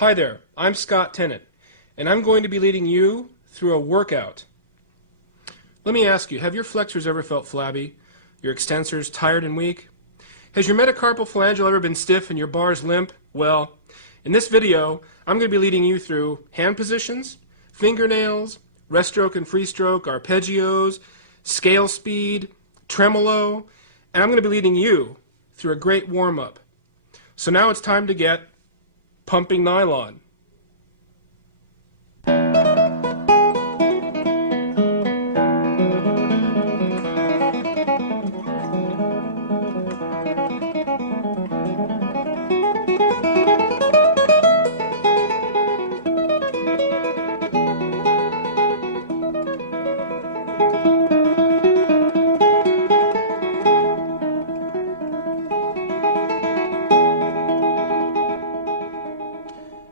Hi there, I'm Scott Tennant, and I'm going to be leading you through a workout. Let me ask you, have your flexors ever felt flabby? Your extensors tired and weak? Has your metacarpal phalangeal ever been stiff and your bars limp? Well, in this video, I'm going to be leading you through hand positions, fingernails, rest stroke and free stroke, arpeggios, scale speed, tremolo, and I'm going to be leading you through a great warm-up. So now it's time to get pumping nylon.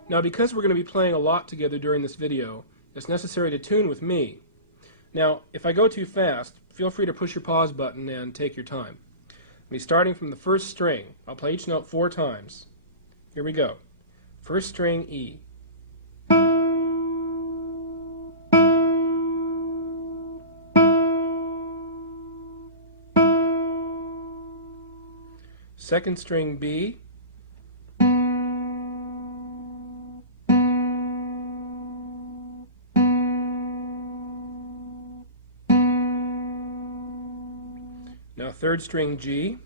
Now, because we're going to be playing a lot together during this video, it's necessary to tune with me. Now, if I go too fast, feel free to push your pause button and take your time. I'll be starting from the first string. I'll play each note 4 times. Here we go. First string, E. Second string, B. Now third string, G.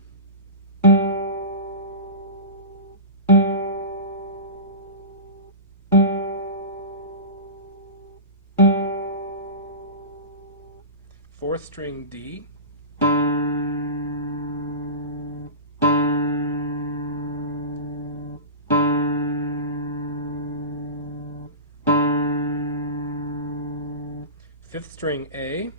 Fourth string, D. Fifth string, A.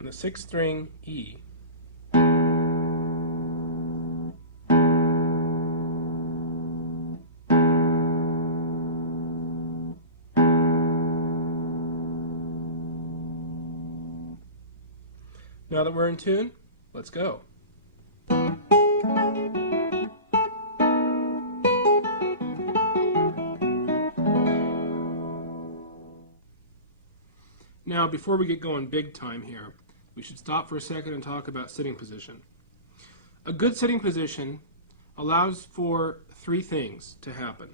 And the sixth string, E. Now that we're in tune, let's go. Now, before we get going big time here, we should stop for a second and talk about sitting position. A good sitting position allows for 3 things to happen.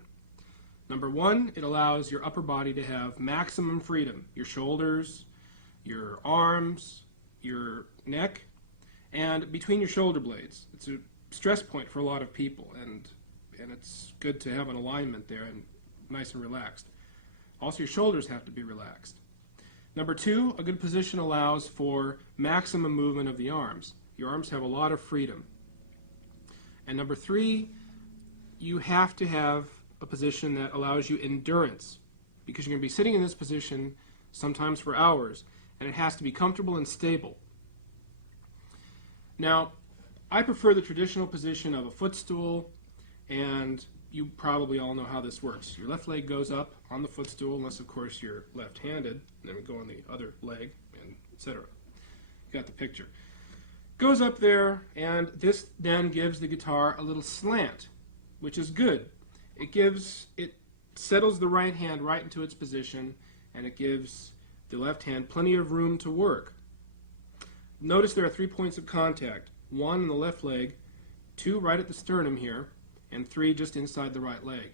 Number 1, it allows your upper body to have maximum freedom. Your shoulders, your arms, your neck, and between your shoulder blades. It's a stress point for a lot of people, and it's good to have an alignment there and nice and relaxed. Also, your shoulders have to be relaxed. Number 2, a good position allows for maximum movement of the arms. Your arms have a lot of freedom. And number 3, you have to have a position that allows you endurance, because you're going to be sitting in this position sometimes for hours, and it has to be comfortable and stable. Now, I prefer the traditional position of a footstool, and you probably all know how this works. Your left leg goes up on the footstool, unless of course you're left-handed, and then we go on the other leg, and etc. You got the picture. Goes up there, and this then gives the guitar a little slant, which is good. It settles the right hand right into its position, and it gives the left hand plenty of room to work. Notice there are 3 points of contact. 1 in the left leg, 2 right at the sternum here, and 3 just inside the right leg.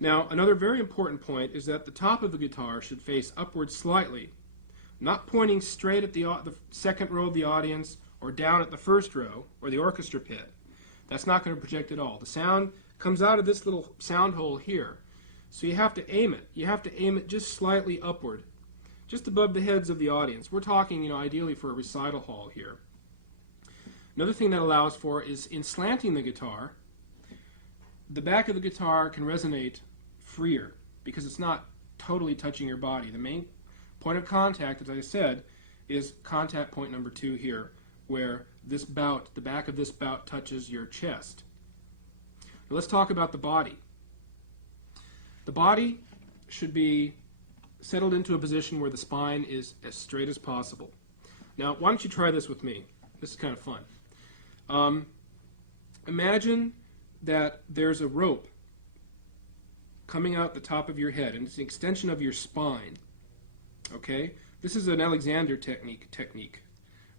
Now, another very important point is that the top of the guitar should face upward slightly, not pointing straight at the second row of the audience or down at the first row or the orchestra pit. That's not going to project at all. The sound comes out of this little sound hole here. So you have to aim it. You have to aim it just slightly upward, just above the heads of the audience. We're talking, ideally for a recital hall here. Another thing that allows for is in slanting the guitar, the back of the guitar can resonate freer because it's not totally touching your body. The main point of contact, as I said, is contact point number 2 here, where this bout, the back of this bout touches your chest. Now let's talk about the body. The body should be settled into a position where the spine is as straight as possible. Now, why don't you try this with me? This is kind of fun. Imagine that there's a rope coming out the top of your head, and it's an extension of your spine. Okay? This is an Alexander technique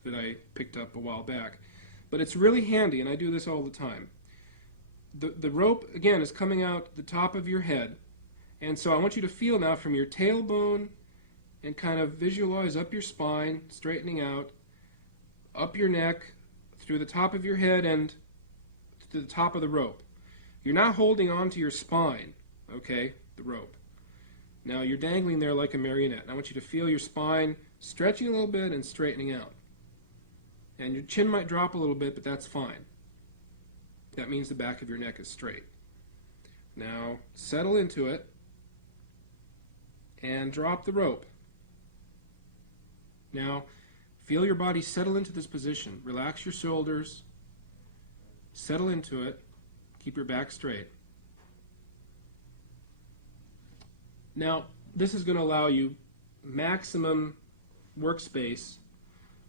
that I picked up a while back. But it's really handy, and I do this all the time. The rope, again, is coming out the top of your head. And so I want you to feel now from your tailbone and kind of visualize up your spine, straightening out, up your neck, through the top of your head, and to the top of the rope. You're not holding on to your spine, okay, the rope. Now you're dangling there like a marionette. And I want you to feel your spine stretching a little bit and straightening out. And your chin might drop a little bit, but that's fine. That means the back of your neck is straight. Now settle into it and drop the rope. Now feel your body settle into this position. Relax your shoulders. Settle into it. Keep your back straight. Now, this is going to allow you maximum workspace.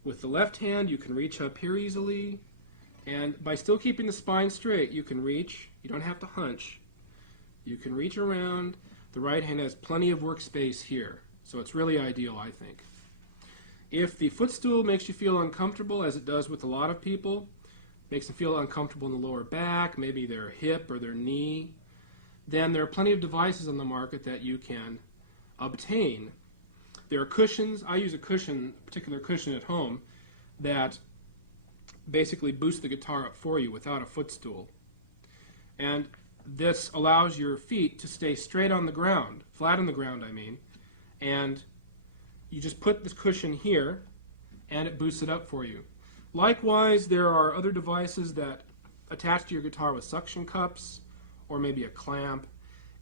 With the left hand, you can reach up here easily, and by still keeping the spine straight, you can reach. You don't have to hunch. You can reach around. The right hand has plenty of workspace here, so it's really ideal, I think. If the footstool makes you feel uncomfortable, as it does with a lot of people, makes them feel uncomfortable in the lower back, maybe their hip or their knee, then there are plenty of devices on the market that you can obtain. There are cushions. I use a particular cushion at home, that basically boosts the guitar up for you without a footstool. And this allows your feet to stay straight on the ground, flat on the ground, I mean, and you just put this cushion here, and it boosts it up for you. Likewise, there are other devices that attach to your guitar with suction cups, or maybe a clamp,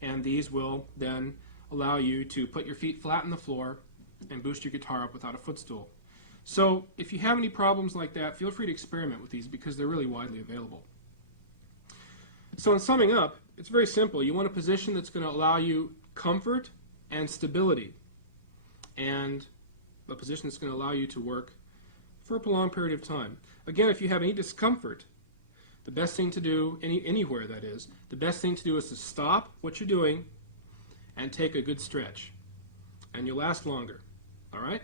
and these will then allow you to put your feet flat on the floor and boost your guitar up without a footstool. So if you have any problems like that, feel free to experiment with these because they're really widely available. So in summing up, it's very simple. You want a position that's going to allow you comfort and stability, and a position that's going to allow you to work for a prolonged period of time. Again, if you have any discomfort, the best thing to do, anywhere that is, the best thing to do is to stop what you're doing and take a good stretch. And you'll last longer. All right?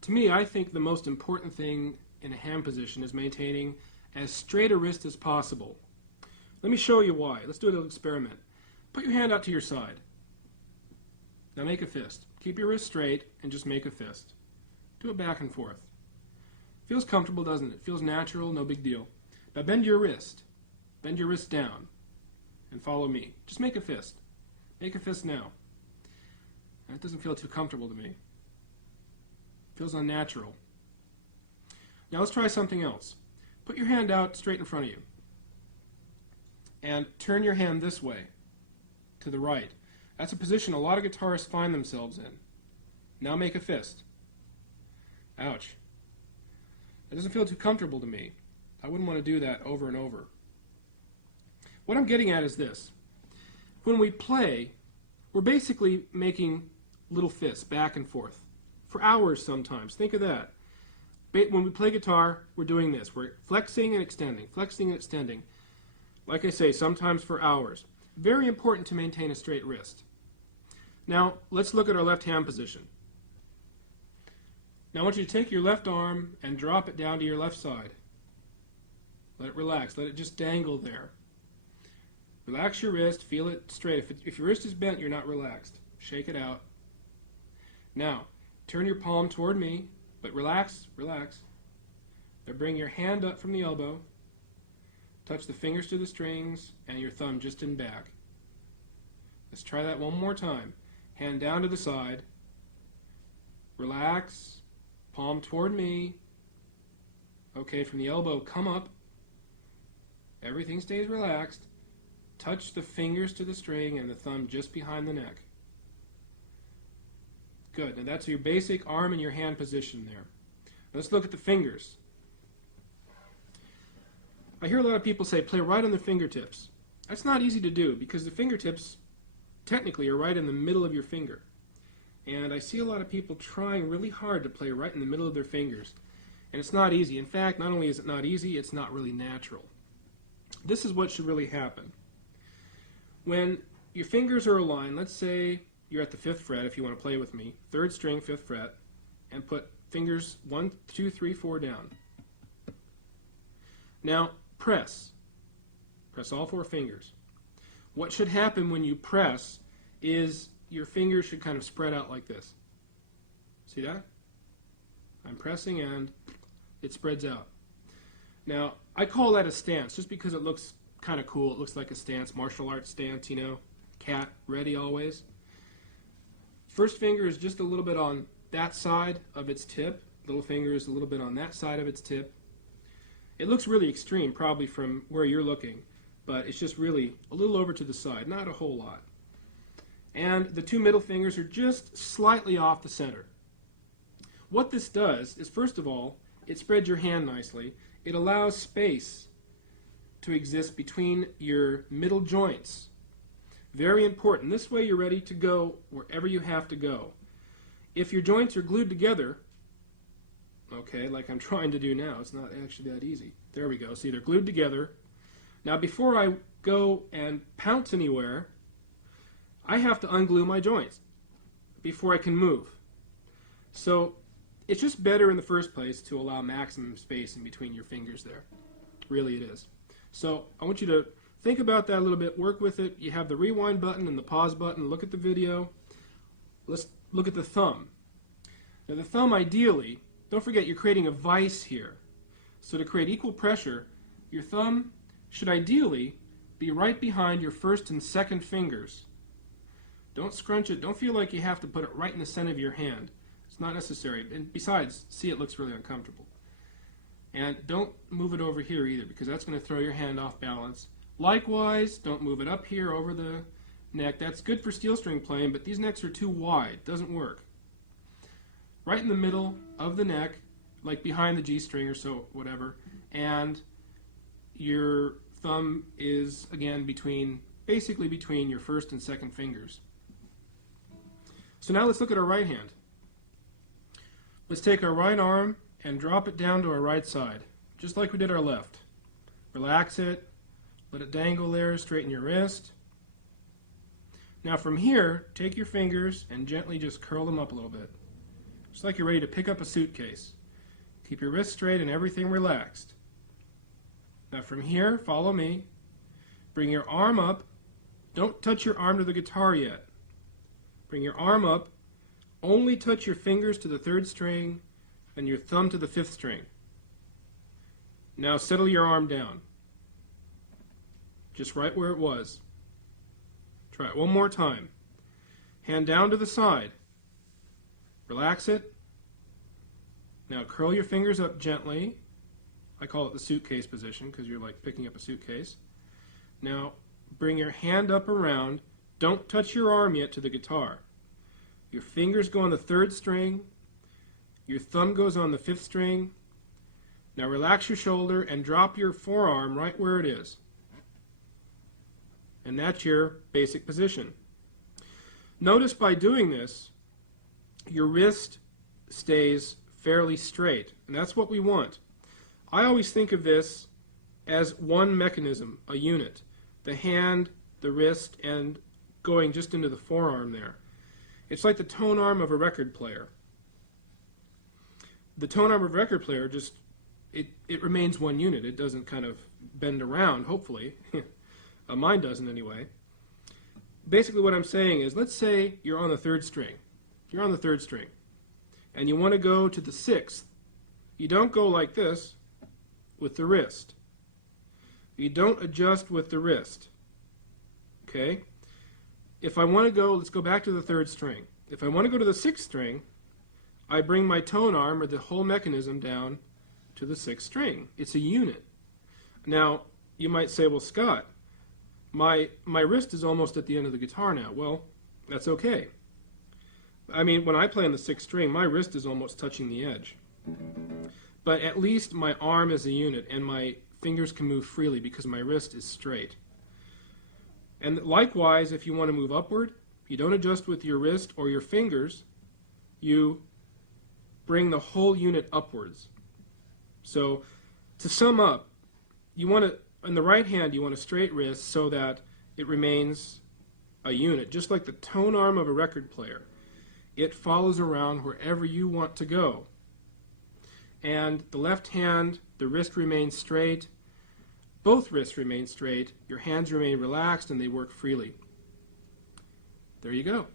To me, I think the most important thing in a hand position is maintaining as straight a wrist as possible. Let me show you why. Let's do a little experiment. Put your hand out to your side. Now make a fist. Keep your wrist straight and just make a fist. Do it back and forth. Feels comfortable, doesn't it? Feels natural, no big deal. Now bend your wrist. Bend your wrist down and follow me. Just make a fist. Make a fist now. That doesn't feel too comfortable to me. Feels unnatural. Now let's try something else. Put your hand out straight in front of you. And turn your hand this way, to the right. That's a position a lot of guitarists find themselves in. Now make a fist. Ouch. That doesn't feel too comfortable to me. I wouldn't want to do that over and over. What I'm getting at is this. When we play, we're basically making little fists back and forth for hours sometimes. Think of that. When we play guitar, we're doing this. We're flexing and extending, flexing and extending. Like I say, sometimes for hours. Very important to maintain a straight wrist. Now, let's look at our left hand position. Now I want you to take your left arm and drop it down to your left side. Let it relax. Let it just dangle there. Relax your wrist. Feel it straight. If your wrist is bent, you're not relaxed. Shake it out. Now, turn your palm toward me, but relax, relax. Now bring your hand up from the elbow. Touch the fingers to the strings and your thumb just in back. Let's try that one more time. Hand down to the side. Relax. Palm toward me. Okay, from the elbow, come up. Everything stays relaxed. Touch the fingers to the string and the thumb just behind the neck. Good. And that's your basic arm and your hand position there. Let's look at the fingers. I hear a lot of people say play right on the fingertips. That's not easy to do because the fingertips technically are right in the middle of your finger. And I see a lot of people trying really hard to play right in the middle of their fingers. And it's not easy. In fact, not only is it not easy, it's not really natural. This is what should really happen. When your fingers are aligned, let's say you're at the 5th fret, if you want to play with me, 3rd string, 5th fret, and put fingers 1, 2, 3, 4 down. Now, press. Press all 4 fingers. What should happen when you press is your fingers should kind of spread out like this. See that? I'm pressing and it spreads out. Now, I call that a stance just because it looks kind of cool. It looks like a stance, martial arts stance, you know, cat, ready always. First finger is just a little bit on that side of its tip. Little finger is a little bit on that side of its tip. It looks really extreme probably from where you're looking, but it's just really a little over to the side, not a whole lot. And the 2 middle fingers are just slightly off the center. What this does is, first of all, it spreads your hand nicely. It allows space to exist between your middle joints. Very important. This way you're ready to go wherever you have to go. If your joints are glued together, okay, like I'm trying to do now, it's not actually that easy. There we go. See, they're glued together. Now before I go and pounce anywhere, I have to unglue my joints before I can move. So it's just better in the first place to allow maximum space in between your fingers there. Really it is. So I want you to think about that a little bit, work with it. You have the rewind button and the pause button. Look at the video. Let's look at the thumb. Now the thumb, ideally, don't forget you're creating a vise here. So to create equal pressure, your thumb should ideally be right behind your 1st and 2nd fingers. Don't scrunch it. Don't feel like you have to put it right in the center of your hand. It's not necessary. And besides, see, it looks really uncomfortable. And don't move it over here either because that's going to throw your hand off balance. Likewise, don't move it up here over the neck. That's good for steel string playing, but these necks are too wide. Doesn't work. Right in the middle of the neck, like behind the G string or so, whatever, and your thumb is, again, basically between your 1st and 2nd fingers. So now let's look at our right hand. Let's take our right arm and drop it down to our right side, just like we did our left. Relax it, let it dangle there, straighten your wrist. Now from here, take your fingers and gently just curl them up a little bit, just like you're ready to pick up a suitcase. Keep your wrist straight and everything relaxed. Now from here, follow me. Bring your arm up. Don't touch your arm to the guitar yet. Bring your arm up. Only touch your fingers to the 3rd string and your thumb to the 5th string. Now settle your arm down. Just right where it was. Try it one more time. Hand down to the side. Relax it. Now curl your fingers up gently. I call it the suitcase position because you're like picking up a suitcase. Now bring your hand up around. Don't touch your arm yet to the guitar. Your fingers go on the 3rd string. Your thumb goes on the 5th string. Now relax your shoulder and drop your forearm right where it is. And that's your basic position. Notice by doing this, your wrist stays fairly straight, and that's what we want. I always think of this as one mechanism, a unit. The hand, the wrist, and going just into the forearm there. It's like the tone arm of a record player. The tone arm of a record player just, it remains one unit. It doesn't kind of bend around, hopefully. Mine doesn't anyway. Basically what I'm saying is, let's say you're on the 3rd string. You're on the 3rd string. And you want to go to the 6th. You don't go like this with the wrist. You don't adjust with the wrist. Okay? If I want to go, let's go back to the 3rd string. If I want to go to the 6th string, I bring my tone arm or the whole mechanism down to the 6th string. It's a unit. Now, you might say, well, Scott, my wrist is almost at the end of the guitar now. Well, that's okay. I mean, when I play on the 6th string, my wrist is almost touching the edge. But at least my arm is a unit, and my fingers can move freely because my wrist is straight. And likewise, if you want to move upward, you don't adjust with your wrist or your fingers. You bring the whole unit upwards. So, to sum up, you want to, on the right hand, you want a straight wrist so that it remains a unit, just like the tone arm of a record player. It follows around wherever you want to go. And the left hand, the wrist remains straight. Both wrists remain straight. Your hands remain relaxed and they work freely. There you go.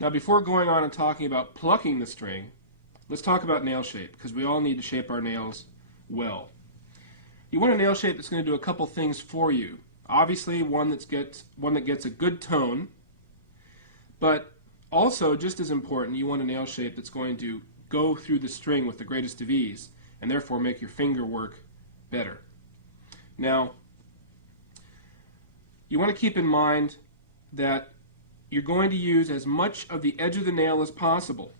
Now, before going on and talking about plucking the string, let's talk about nail shape, because we all need to shape our nails well. You want a nail shape that's going to do a couple things for you. Obviously, one that gets a good tone, but also, just as important, you want a nail shape that's going to go through the string with the greatest of ease, and therefore make your finger work better. Now, you want to keep in mind that you're going to use as much of the edge of the nail as possible.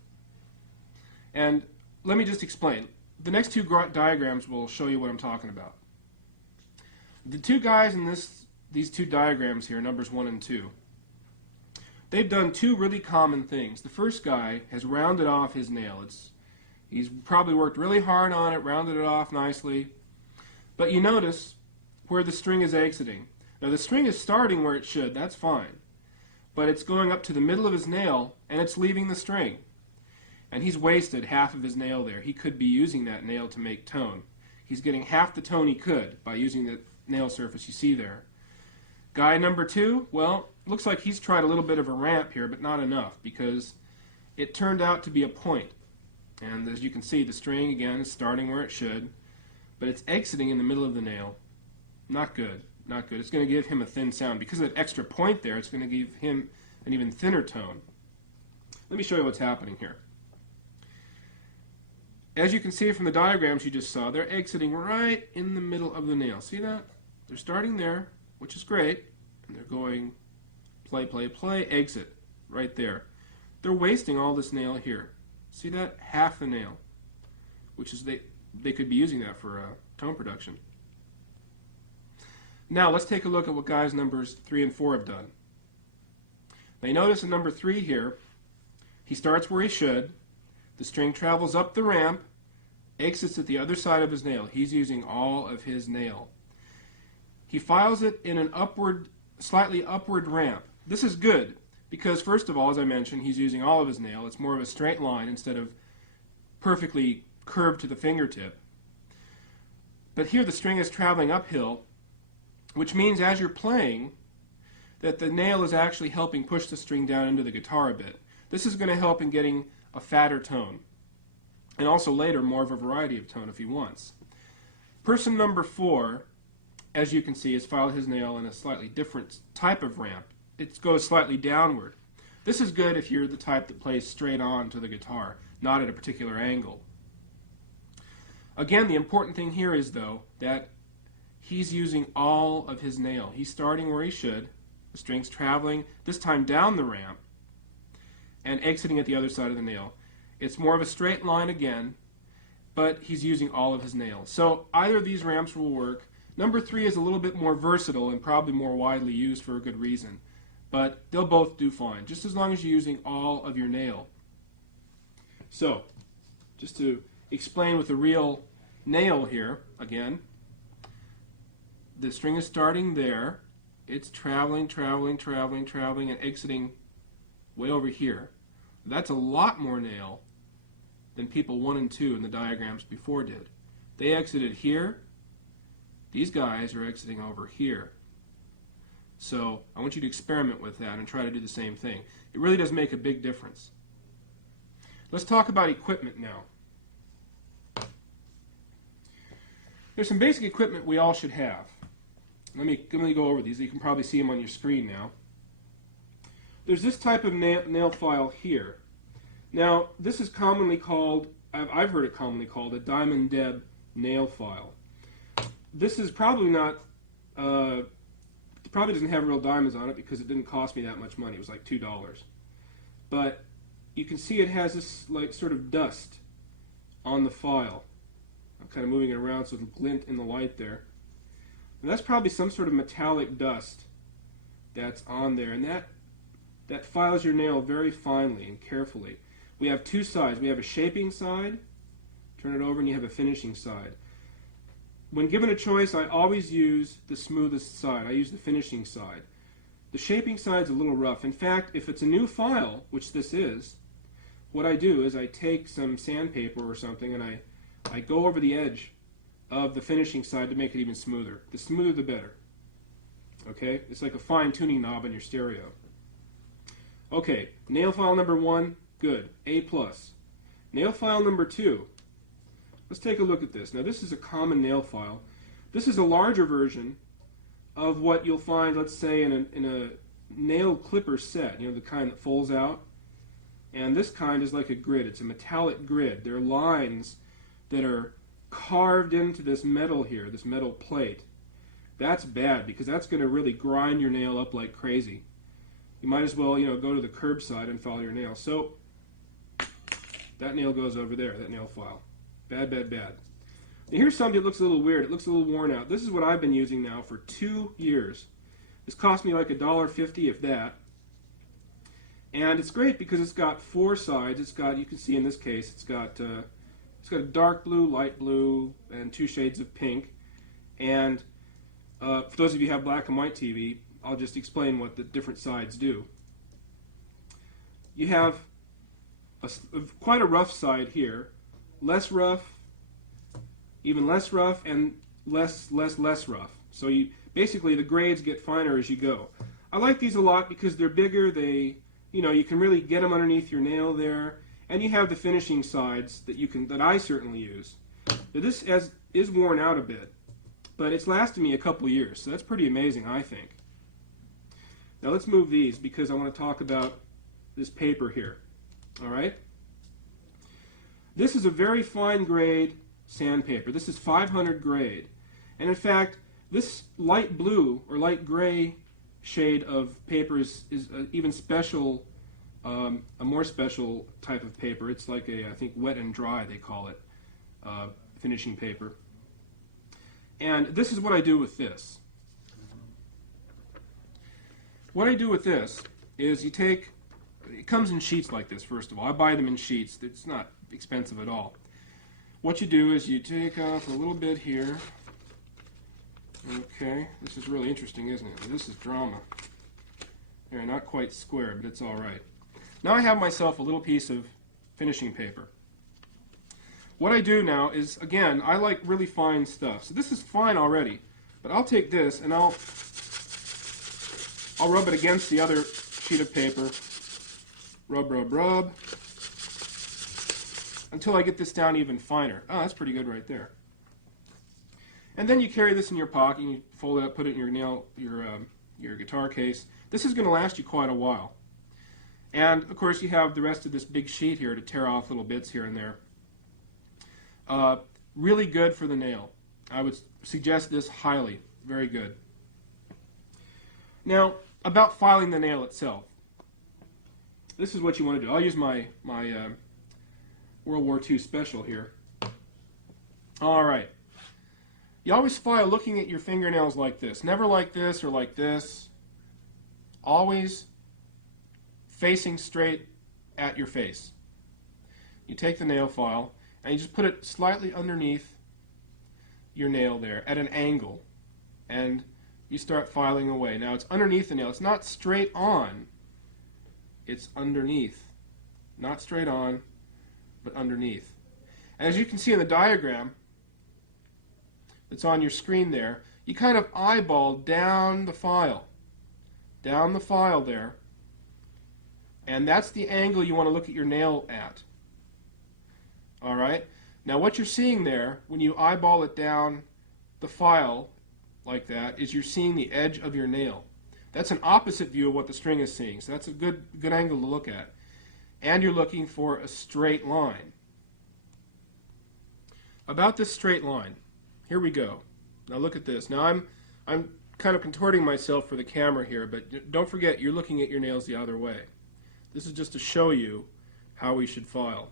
And let me just explain. The next two diagrams will show you what I'm talking about. The two guys in these two diagrams here, numbers 1 and 2, they've done two really common things. The first guy has rounded off his nail. He's probably worked really hard on it, rounded it off nicely. But you notice where the string is exiting. Now the string is starting where it should, that's fine. But it's going up to the middle of his nail, and it's leaving the string. And he's wasted half of his nail there. He could be using that nail to make tone. He's getting half the tone he could by using the nail surface you see there. Guy number 2, well, looks like he's tried a little bit of a ramp here, but not enough, because it turned out to be a point. And as you can see, the string, again, is starting where it should, but it's exiting in the middle of the nail. Not good. Not good. It's going to give him a thin sound. Because of that extra point there, it's going to give him an even thinner tone. Let me show you what's happening here. As you can see from the diagrams you just saw, they're exiting right in the middle of the nail. See that? They're starting there, which is great, and they're going play, play, play, exit, right there. They're wasting all this nail here. See that? Half the nail, which is they could be using that for tone production. Now let's take a look at what guys numbers 3 and 4 have done. Now you notice in number 3 here, he starts where he should, the string travels up the ramp, exits at the other side of his nail. He's using all of his nail. He files it in an slightly upward ramp. This is good because, first of all, as I mentioned, he's using all of his nail. It's more of a straight line instead of perfectly curved to the fingertip. But here the string is traveling uphill, which means as you're playing that the nail is actually helping push the string down into the guitar a bit. This is going to help in getting a fatter tone, and also later more of a variety of tone if he wants. Person number 4, as you can see, has filed his nail in a slightly different type of ramp. It goes slightly downward. This is good if you're the type that plays straight on to the guitar, not at a particular angle. Again, the important thing here is, though, that he's using all of his nail. He's starting where he should. The string's traveling, this time down the ramp, and exiting at the other side of the nail. It's more of a straight line again, but he's using all of his nails. So either of these ramps will work. Number 3 is a little bit more versatile and probably more widely used for a good reason. But they'll both do fine, just as long as you're using all of your nail. So, just to explain with a real nail here, again, the string is starting there. It's traveling, traveling, traveling, traveling, and exiting way over here. That's a lot more nail than people 1 and 2 in the diagrams before did. They exited here. These guys are exiting over here. So I want you to experiment with that and try to do the same thing. It really does make a big difference. Let's talk about equipment now. There's some basic equipment we all should have. Let me go over these. You can probably see them on your screen now. There's this type of nail file here. Now, this is commonly called, I've heard it commonly called a Diamond Deb nail file. this is probably not, it probably doesn't have real diamonds on it because it didn't cost me that much money. It was like $2. But you can see it has this like sort of dust on the file. I'm kind of moving it around so it'll glint in the light there. And that's probably some sort of metallic dust that's on there. And that files your nail very finely and carefully. We have two sides. We have a shaping side. Turn it over and you have a finishing side. When given a choice, I always use the smoothest side. I use the finishing side. The shaping side's a little rough. In fact, if it's a new file, which this is, what I do is I take some sandpaper or something and I go over the edge of the finishing side to make it even smoother. The smoother the better. Okay? It's like a fine-tuning knob on your stereo. Okay, nail file number 1, good, A+. Nail file number 2, let's take a look at this. Now this is a common nail file. This is a larger version of what you'll find, let's say, in a nail clipper set, you know, the kind that folds out. And this kind is like a grid. It's a metallic grid. There are lines that are carved into this metal here, this metal plate. That's bad because that's going to really grind your nail up like crazy. You might as well, you know, go to the curbside and file your nail. So that nail goes over there, that nail file. Bad, bad, bad. Now here's something that looks a little weird. It looks a little worn out. This is what I've been using now for 2 years. This cost me like $1.50, if that. And it's great because it's got 4 sides. It's got, you can see in this case, it's got a dark blue, light blue, and 2 shades of pink. And for those of you who have black and white TV, I'll just explain what the different sides do. You have quite a rough side here, less rough, even less rough, and less rough. So basically the grades get finer as you go. I like these a lot because they're bigger. You can really get them underneath your nail there, and you have the finishing sides that I certainly use. Now this is worn out a bit, but it's lasted me a couple years, so that's pretty amazing, I think. Now let's move these because I want to talk about this paper here. All right? This is a very fine grade sandpaper. This is 500 grade. And in fact, this light blue or light gray shade of paper is even special, a more special type of paper. It's like I think wet and dry they call it, finishing paper. And this is what I do with this. What I do with this is it comes in sheets like this, first of all. I buy them in sheets. It's not expensive at all. What you do is you take off a little bit here. Okay, this is really interesting, isn't it? This is drama. They're not quite square, but it's all right. Now I have myself a little piece of finishing paper. What I do now is, again, I like really fine stuff. So this is fine already, but I'll take this and I'll rub it against the other sheet of paper. Rub, rub, rub. Until I get this down even finer. Oh, that's pretty good right there. And then you carry this in your pocket, and you fold it up, put it in your guitar case. This is going to last you quite a while. And of course you have the rest of this big sheet here to tear off little bits here and there. Really good for the nail. I would suggest this highly. Very good. Now, about filing the nail itself. This is what you want to do. I'll use my World War II special here. All right. You always file looking at your fingernails like this. Never like this or like this. Always facing straight at your face. You take the nail file and you just put it slightly underneath your nail there at an angle. And you start filing away. Now it's underneath the nail. It's not straight on. It's underneath. Not straight on, but underneath. And as you can see in the diagram that's on your screen there, you kind of eyeball down the file. Down the file there. And that's the angle you want to look at your nail at. All right? Now what you're seeing there, when you eyeball it down the file like that, is you're seeing the edge of your nail. That's an opposite view of what the string is seeing, so that's a good angle to look at. And you're looking for a straight line. About this straight line, here we go. Now look at this. Now I'm kind of contorting myself for the camera here, but don't forget you're looking at your nails the other way. This is just to show you how we should file.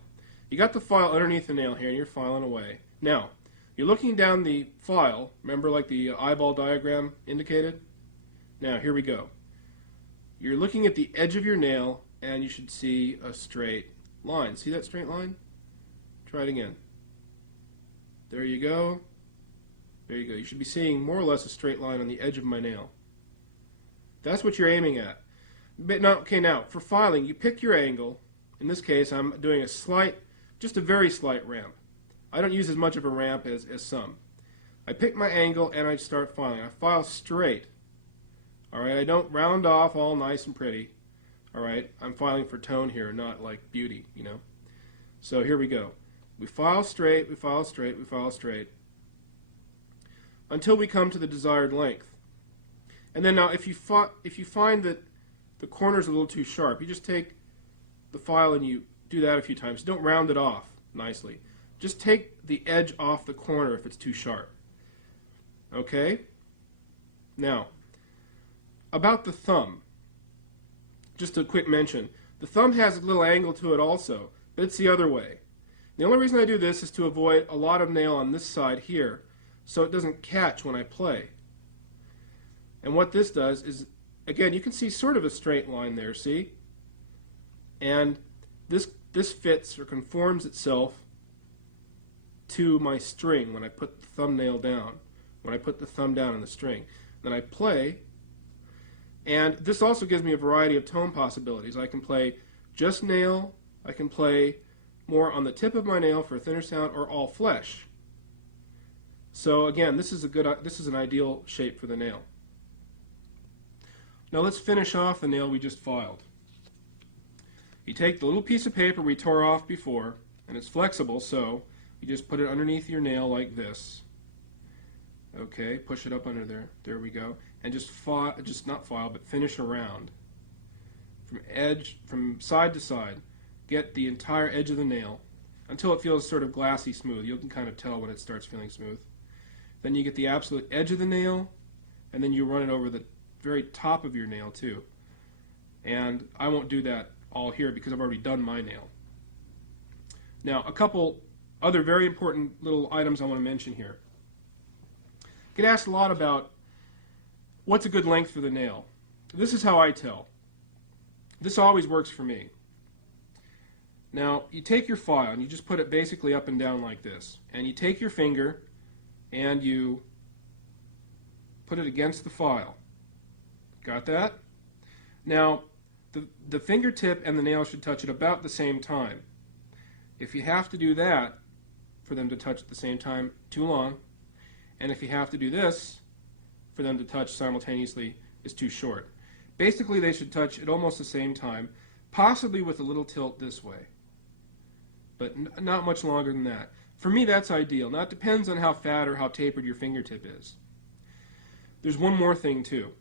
You got the file underneath the nail here and you're filing away. Now, you're looking down the file, remember like the eyeball diagram indicated? Now, here we go. You're looking at the edge of your nail and you should see a straight line. See that straight line? Try it again. There you go. There you go. You should be seeing more or less a straight line on the edge of my nail. That's what you're aiming at. But now, okay, now, for filing, you pick your angle. In this case, I'm doing a slight, just a very slight ramp. I don't use as much of a ramp as some. I pick my angle and I start filing. I file straight. Alright, I don't round off all nice and pretty. Alright, I'm filing for tone here, not like beauty, you know. So here we go. We file straight, we file straight, we file straight, until we come to the desired length. And then now if you find that the corner's a little too sharp, you just take the file and you do that a few times. Don't round it off nicely. Just take the edge off the corner if it's too sharp. Okay? Now, about the thumb, just a quick mention. The thumb has a little angle to it also, but it's the other way. The only reason I do this is to avoid a lot of nail on this side here, so it doesn't catch when I play. And what this does is, again, you can see sort of a straight line there, see? And this fits or conforms itself to my string when I put the thumbnail down, when I put the thumb down on the string. Then I play, and this also gives me a variety of tone possibilities. I can play just nail, I can play more on the tip of my nail for a thinner sound, or all flesh. So again, this is an ideal shape for the nail. Now let's finish off the nail we just filed. You take the little piece of paper we tore off before, and it's flexible, so you just put it underneath your nail like this. Okay, push it up under there. There we go. And just not file, but finish around. From side to side. Get the entire edge of the nail until it feels sort of glassy smooth. You can kind of tell when it starts feeling smooth. Then you get the absolute edge of the nail, and then you run it over the very top of your nail too. And I won't do that all here because I've already done my nail. Now, a couple other very important little items I want to mention here. I get asked a lot about what's a good length for the nail. This is how I tell. This always works for me. Now, you take your file and you just put it basically up and down like this. And you take your finger and you put it against the file. Got that? Now, the fingertip and the nail should touch at about the same time. If you have to do that for them to touch at the same time, too long. And if you have to do this for them to touch simultaneously, is too short. Basically, they should touch at almost the same time, possibly with a little tilt this way. But not much longer than that. For me, that's ideal. Now, it depends on how fat or how tapered your fingertip is. There's one more thing, too.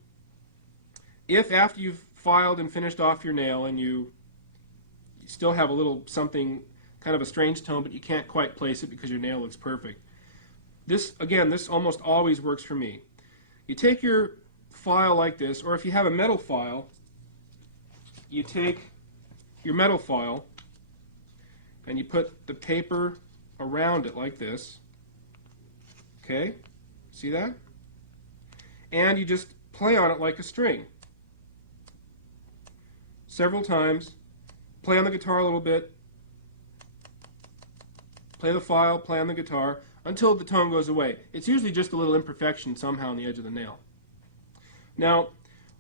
If after you've filed and finished off your nail and you still have a little something, kind of a strange tone, but you can't quite place it because your nail looks perfect, this almost always works for me. You take your file like this, or if you have a metal file, you take your metal file and you put the paper around it like this. Okay? See that? And you just play on it like a string. Several times. Play on the guitar a little bit. Play the file, play on the guitar, until the tone goes away. It's usually just a little imperfection somehow on the edge of the nail. Now,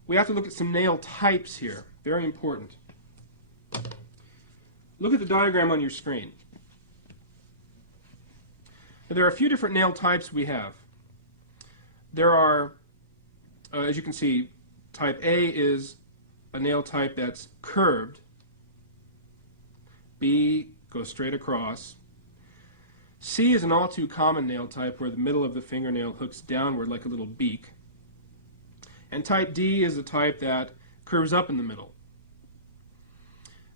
we have to look at some nail types here. Very important. Look at the diagram on your screen. Now, there are a few different nail types we have. There are, as you can see, type A is a nail type that's curved. B goes straight across. C is an all too common nail type where the middle of the fingernail hooks downward like a little beak. And type D is a type that curves up in the middle.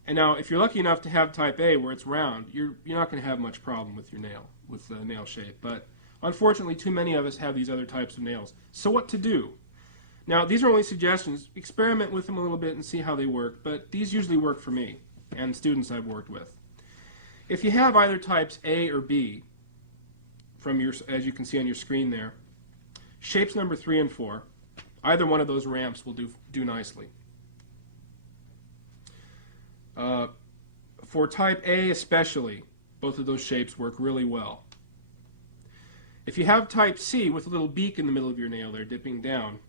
And now, if you're lucky enough to have type A where it's round, you're not going to have much problem with your nail, with the nail shape. But Unfortunately, too many of us have these other types of nails. So what to do? Now, these are only suggestions. Experiment with them a little bit and see how they work, but these usually work for me and students I've worked with. If you have either types A or B, from your, as you can see on your screen there, shapes number 3 and 4, either one of those ramps will do nicely. For type A especially, both of those shapes work really well. If you have type C with a little beak in the middle of your nail there dipping down,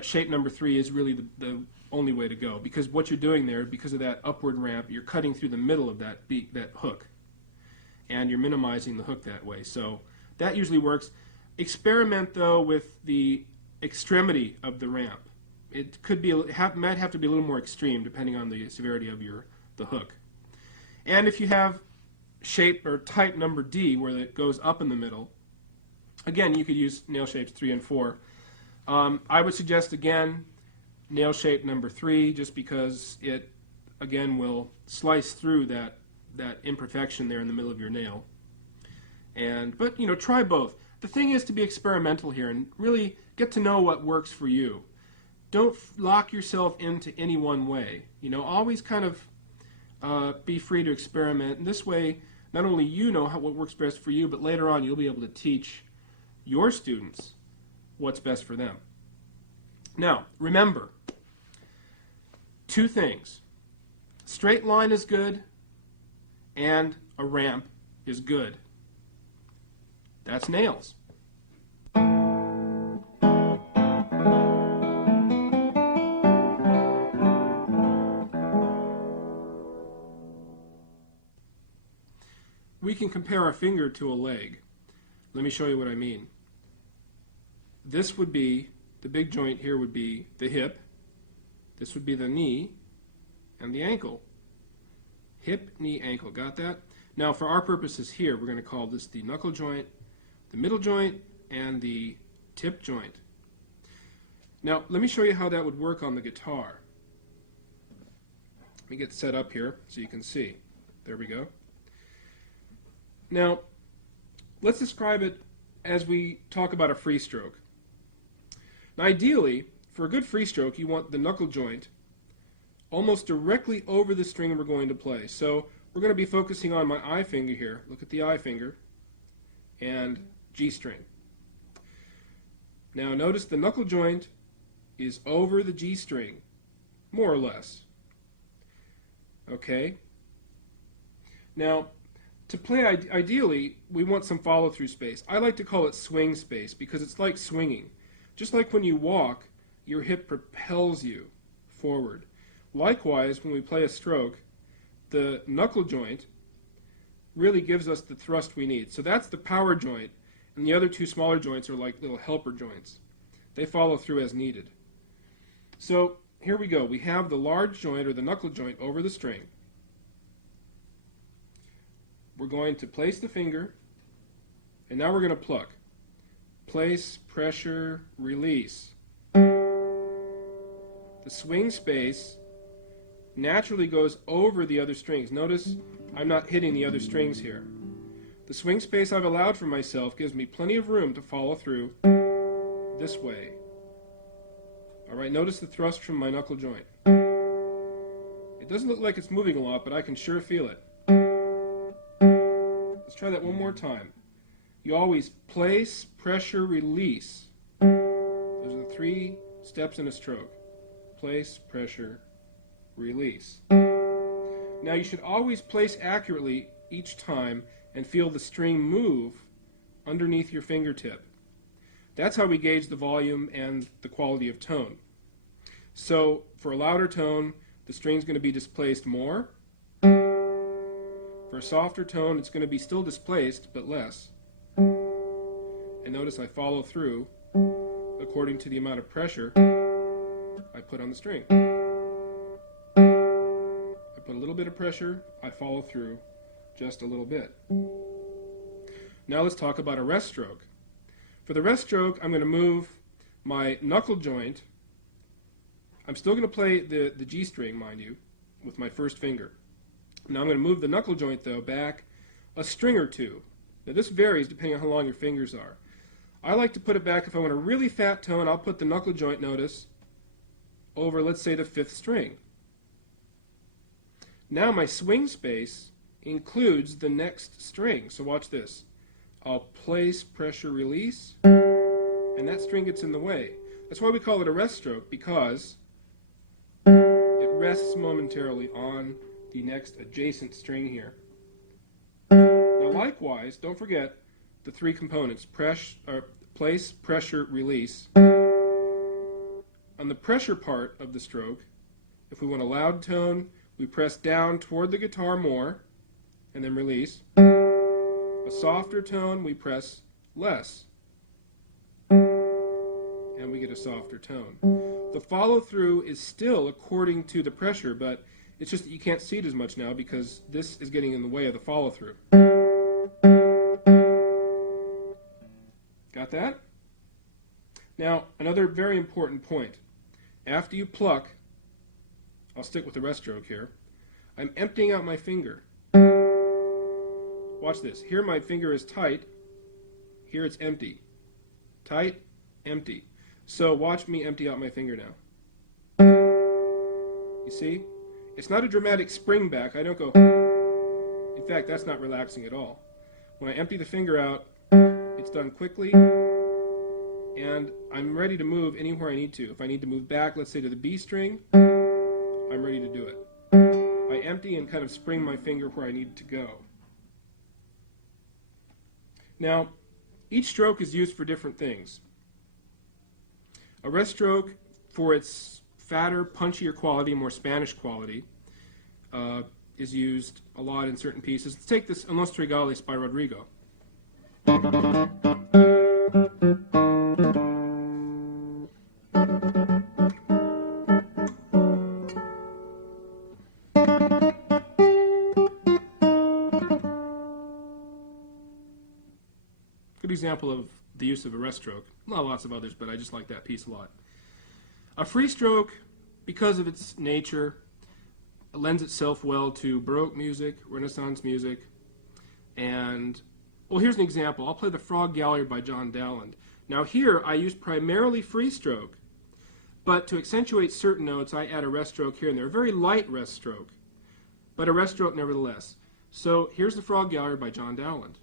shape number 3 is really the only way to go, because what you're doing there, because of that upward ramp, you're cutting through the middle of that beak, that hook, and you're minimizing the hook that way. So that usually works. Experiment though with the extremity of the ramp. It could be might have to be a little more extreme depending on the severity of the hook. And if you have shape or type number D where it goes up in the middle, again you could use nail shapes 3 and 4. I would suggest again nail shape number 3, just because it again will slice through that imperfection there in the middle of your nail. But you know, try both. The thing is to be experimental here and really get to know what works for you. Don't lock yourself into any one way. You know, always kind of be free to experiment. And this way, not only you know what works best for you, but later on you'll be able to teach your students what's best for them. Now, remember, 2 things. Straight line is good, and a ramp is good. That's nails. We can compare a finger to a leg. Let me show you what I mean. This would be, the big joint here would be the hip. This would be the knee and the ankle. Hip, knee, ankle. Got that? Now for our purposes here, we're going to call this the knuckle joint, the middle joint, and the tip joint. Now let me show you how that would work on the guitar. Let me get set up here so you can see. There we go. Now let's describe it as we talk about a free stroke. Now ideally, for a good free stroke, you want the knuckle joint almost directly over the string we're going to play. So we're going to be focusing on my I finger here. Look at the I finger and G string. Now notice the knuckle joint is over the G string, more or less. Okay? Now, to play ideally, we want some follow-through space. I like to call it swing space because it's like swinging. Just like when you walk, your hip propels you forward. Likewise, when we play a stroke, the knuckle joint really gives us the thrust we need. So that's the power joint, and the other 2 smaller joints are like little helper joints. They follow through as needed. So here we go. We have the large joint, or the knuckle joint, over the string. We're going to place the finger, and now we're going to pluck. Place, pressure, release. The swing space naturally goes over the other strings. Notice I'm not hitting the other strings here. The swing space I've allowed for myself gives me plenty of room to follow through this way. Alright, notice the thrust from my knuckle joint. It doesn't look like it's moving a lot, but I can sure feel it. Let's try that one more time. You always place, pressure, release. Those are the 3 steps in a stroke. Place, pressure, release. Now you should always place accurately each time and feel the string move underneath your fingertip. That's how we gauge the volume and the quality of tone. So for a louder tone, the string's going to be displaced more. For a softer tone, it's going to be still displaced, but less. And notice I follow through according to the amount of pressure I put on the string. I put a little bit of pressure, I follow through just a little bit. Now let's talk about a rest stroke. For the rest stroke, I'm going to move my knuckle joint. I'm still going to play the G string, mind you, with my first finger. Now I'm going to move the knuckle joint, though, back a string or 2. Now this varies depending on how long your fingers are. I like to put it back, if I want a really fat tone, I'll put the knuckle joint notice over, let's say, the 5th string. Now my swing space includes the next string. So watch this. I'll place, pressure, release, and that string gets in the way. That's why we call it a rest stroke, because it rests momentarily on the next adjacent string here. Now likewise, don't forget the 3 components, place, pressure, release. On the pressure part of the stroke, if we want a loud tone, we press down toward the guitar more, and then release. A softer tone, we press less, and we get a softer tone. The follow-through is still according to the pressure, but it's just that you can't see it as much now because this is getting in the way of the follow-through. Got that? Now, another very important point. After you pluck, I'll stick with the rest stroke here, I'm emptying out my finger. Watch this. Here my finger is tight. Here it's empty. Tight, empty. So watch me empty out my finger now. You see? It's not a dramatic spring back. I don't go... In fact, that's not relaxing at all. When I empty the finger out, it's done quickly, and I'm ready to move anywhere I need to. If I need to move back, let's say to the B string, I'm ready to do it. I empty and kind of spring my finger where I need it to go. Now, each stroke is used for different things. A rest stroke, for its fatter, punchier quality, more Spanish quality, is used a lot in certain pieces. Let's take this En los Trigales by Rodrigo. Good example of the use of a rest stroke. Not lots of others, but I just like that piece a lot. A free stroke, because of its nature, lends itself well to Baroque music, Renaissance music, and, well, here's an example. I'll play the Frog Gallery by John Dowland. Now here, I use primarily free stroke, but to accentuate certain notes, I add a rest stroke here and there. A very light rest stroke, but a rest stroke nevertheless. So here's the Frog Gallery by John Dowland.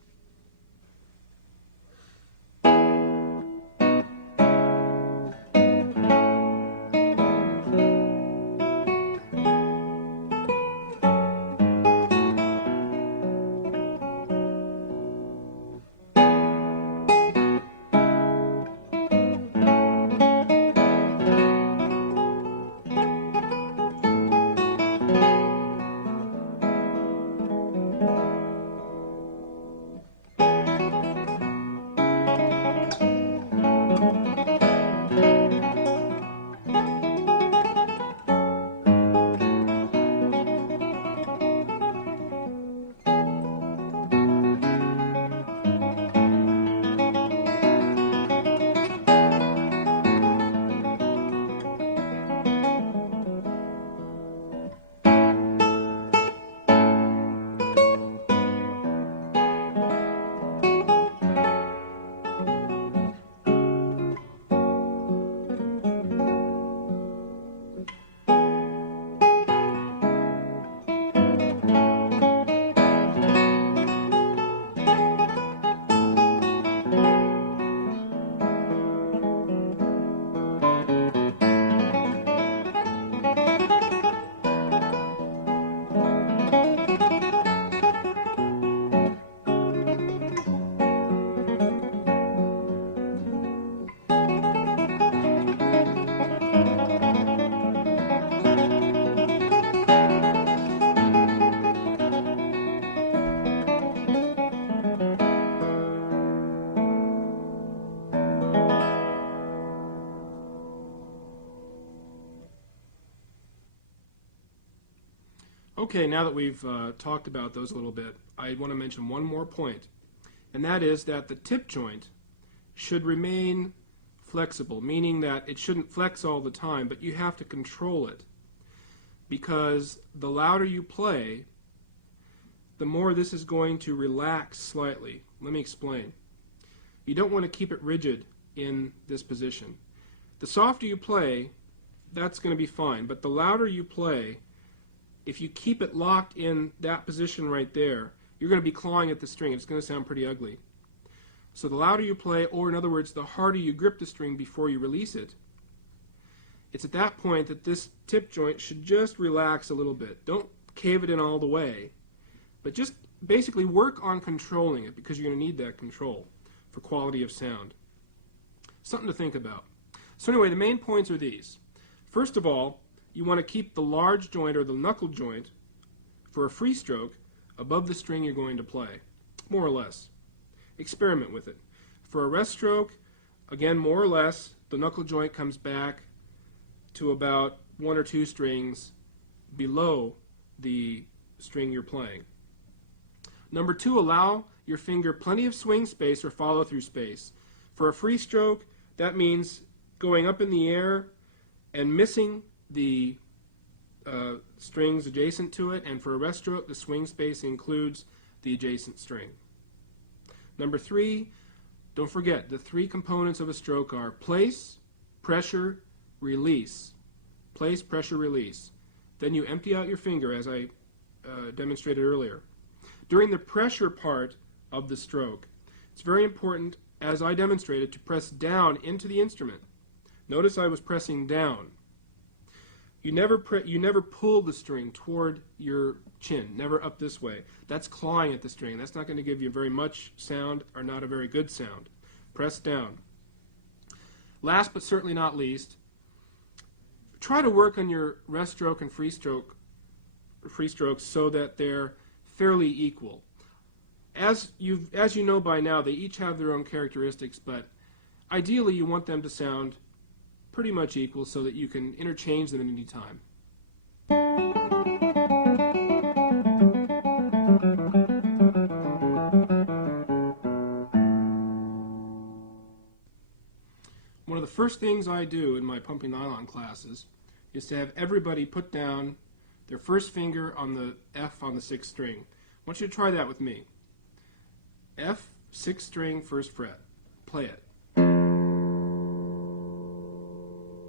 Okay, now that we've talked about those a little bit, I want to mention one more point, and that is that the tip joint should remain flexible, meaning that it shouldn't flex all the time, but you have to control it, because the louder you play, the more this is going to relax slightly. Let me explain. You don't want to keep it rigid in this position. The softer you play, that's going to be fine, but the louder you play, if you keep it locked in that position right there, you're going to be clawing at the string. It's going to sound pretty ugly. So the louder you play, or in other words, the harder you grip the string before you release it, it's at that point that this tip joint should just relax a little bit. Don't cave it in all the way, but just basically work on controlling it, because you're going to need that control for quality of sound. Something to think about. So anyway, the main points are these. First of all, you want to keep the large joint or the knuckle joint for a free stroke above the string you're going to play, more or less. Experiment with it. For a rest stroke, again, more or less, the knuckle joint comes back to about 1 or 2 strings below the string you're playing. Number 2, allow your finger plenty of swing space or follow-through space. For a free stroke, that means going up in the air and missing the strings adjacent to it, and for a rest stroke, the swing space includes the adjacent string. Number 3, don't forget, the 3 components of a stroke are place, pressure, release. Place, pressure, release. Then you empty out your finger, as I demonstrated earlier. During the pressure part of the stroke, it's very important, as I demonstrated, to press down into the instrument. Notice I was pressing down. You never pull the string toward your chin, never up this way. That's clawing at the string. That's not going to give you very much sound, or not a very good sound. Press down. Last but certainly not least, try to work on your rest stroke and free strokes so that they're fairly equal. As you know by now, they each have their own characteristics, but ideally you want them to sound pretty much equal so that you can interchange them at any time. One of the first things I do in my pumping nylon classes is to have everybody put down their first finger on the F on the 6th string. I want you to try that with me. F, 6th string, 1st fret. Play it.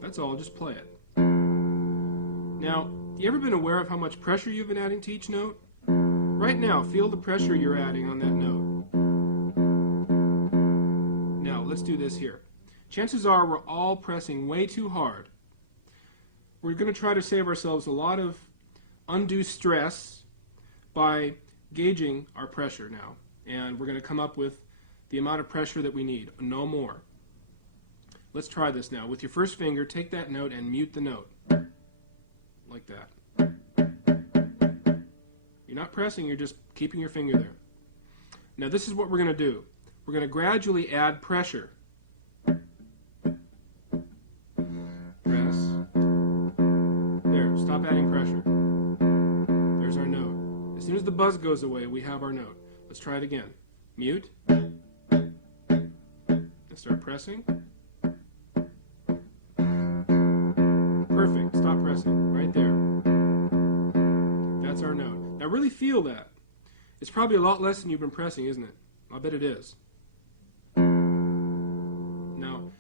That's all, just play it. Now, you ever been aware of how much pressure you've been adding to each note? Right now, feel the pressure you're adding on that note. Now, let's do this here. Chances are we're all pressing way too hard. We're going to try to save ourselves a lot of undue stress by gauging our pressure now. And we're going to come up with the amount of pressure that we need, no more. Let's try this now. With your first finger, take that note and mute the note. Like that. You're not pressing, you're just keeping your finger there. Now this is what we're going to do. We're going to gradually add pressure. Press. There, stop adding pressure. There's our note. As soon as the buzz goes away, we have our note. Let's try it again. Mute. And start pressing. Perfect. Stop pressing. Right there. That's our note. Now really feel that. It's probably a lot less than you've been pressing, isn't it? I bet it is. Now,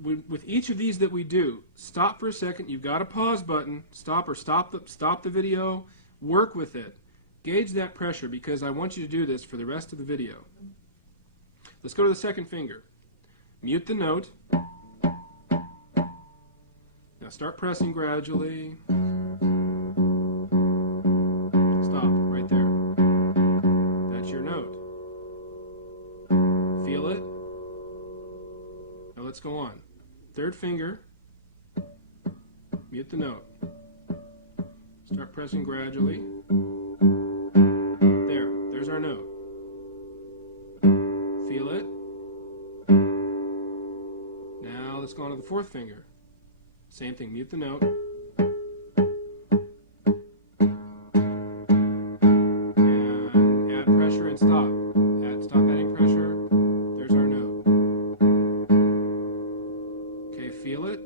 with each of these that we do, stop for a second. You've got a pause button. Stop the video. Work with it. Gauge that pressure, because I want you to do this for the rest of the video. Let's go to the second finger. Mute the note. Now start pressing gradually. Stop right there. That's your note. Feel it? Now let's go on. Third finger. Mute the note. Start pressing gradually. There's our note. Feel it? Now let's go on to the fourth finger. Same thing, mute the note. And add pressure and stop. Stop adding pressure. There's our note. Okay, feel it?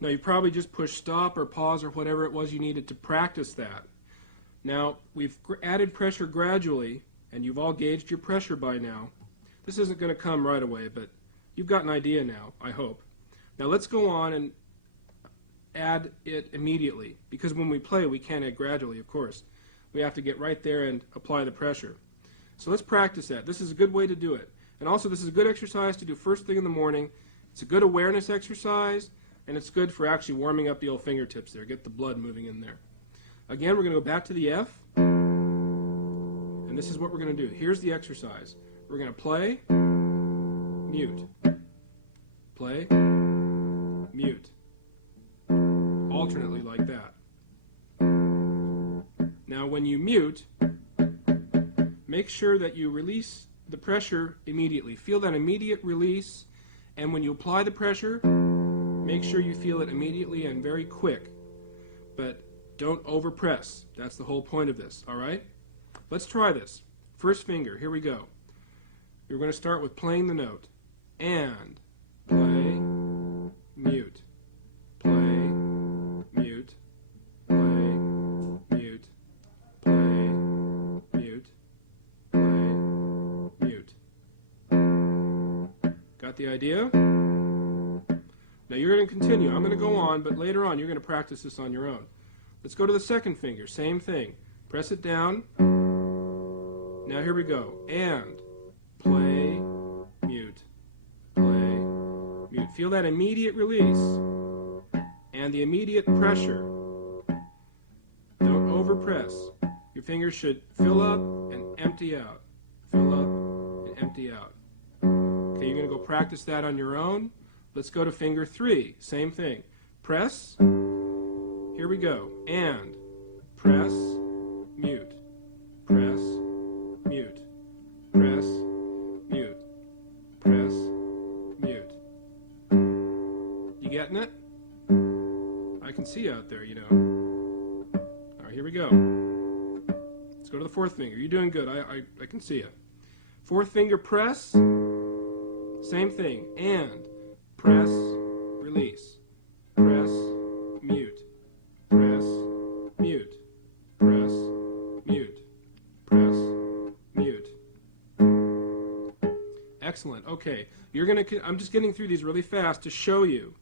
Now you probably probably just push stop or pause or whatever it was you needed to practice that. Now, we've added pressure gradually, and you've all gauged your pressure by now. This isn't going to come right away, but you've got an idea now, I hope. Now let's go on and add it immediately, because when we play, we can't add gradually, of course. We have to get right there and apply the pressure. So let's practice that. This is a good way to do it. And also, this is a good exercise to do first thing in the morning. It's a good awareness exercise, and it's good for actually warming up the old fingertips there, get the blood moving in there. Again, we're going to go back to the F, and this is what we're going to do. Here's the exercise. We're going to play, mute, play, mute, alternately like that. Now when you mute, make sure that you release the pressure immediately. Feel that immediate release, and when you apply the pressure, make sure you feel it immediately and very quick. But don't overpress. That's the whole point of this, all right? Let's try this. First finger, here we go. We're going to start with playing the note. And play, mute, play, mute, play, mute, play, mute, play, mute. Got the idea? Now you're going to continue. I'm going to go on, but later on you're going to practice this on your own. Let's go to the second finger. Same thing. Press it down. Now here we go. And play, mute, play, mute. Feel that immediate release and the immediate pressure. Don't overpress. Your fingers should fill up and empty out. Fill up and empty out. Okay, you're going to go practice that on your own. Let's go to finger 3. Same thing. Press. Here we go. And press, mute, press, mute, press, mute, press, mute. You getting it? I can see out there, you know. All right, here we go. Let's go to the fourth finger. You're doing good. I can see it. Fourth finger, press. Same thing. And press, release, press, mute, press, mute, press, mute, press, mute. Excellent. Okay, I'm just getting through these really fast to show you.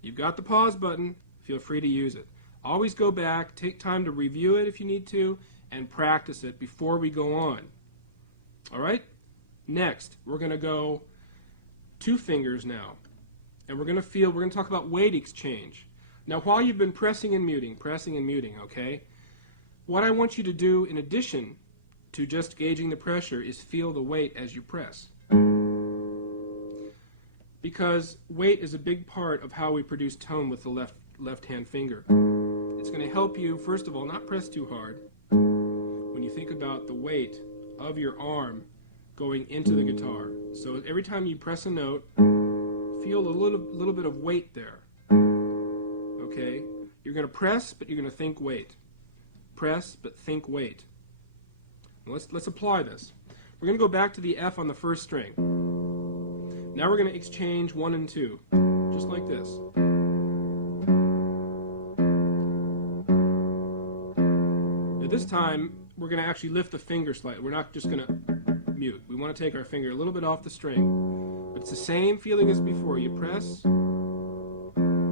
You've got the pause button. Feel free to use it. Always go back, take time to review it if you need to, and practice it before we go on. All right? Next, we're going to go 2 fingers now. And we're going to talk about weight exchange. Now, while you've been pressing and muting, okay, what I want you to do in addition to just gauging the pressure is feel the weight as you press. Because weight is a big part of how we produce tone with the left-hand finger. It's going to help you, first of all, not press too hard when you think about the weight of your arm going into the guitar. So every time you press a note, feel a little bit of weight there. Okay? You're going to press, but you're going to think weight. Press, but think weight. Let's apply this. We're going to go back to the F on the first string. Now we're going to exchange 1 and 2, just like this. Now this time, we're going to actually lift the finger slightly. We're not just going to mute. We want to take our finger a little bit off the string. But it's the same feeling as before. You press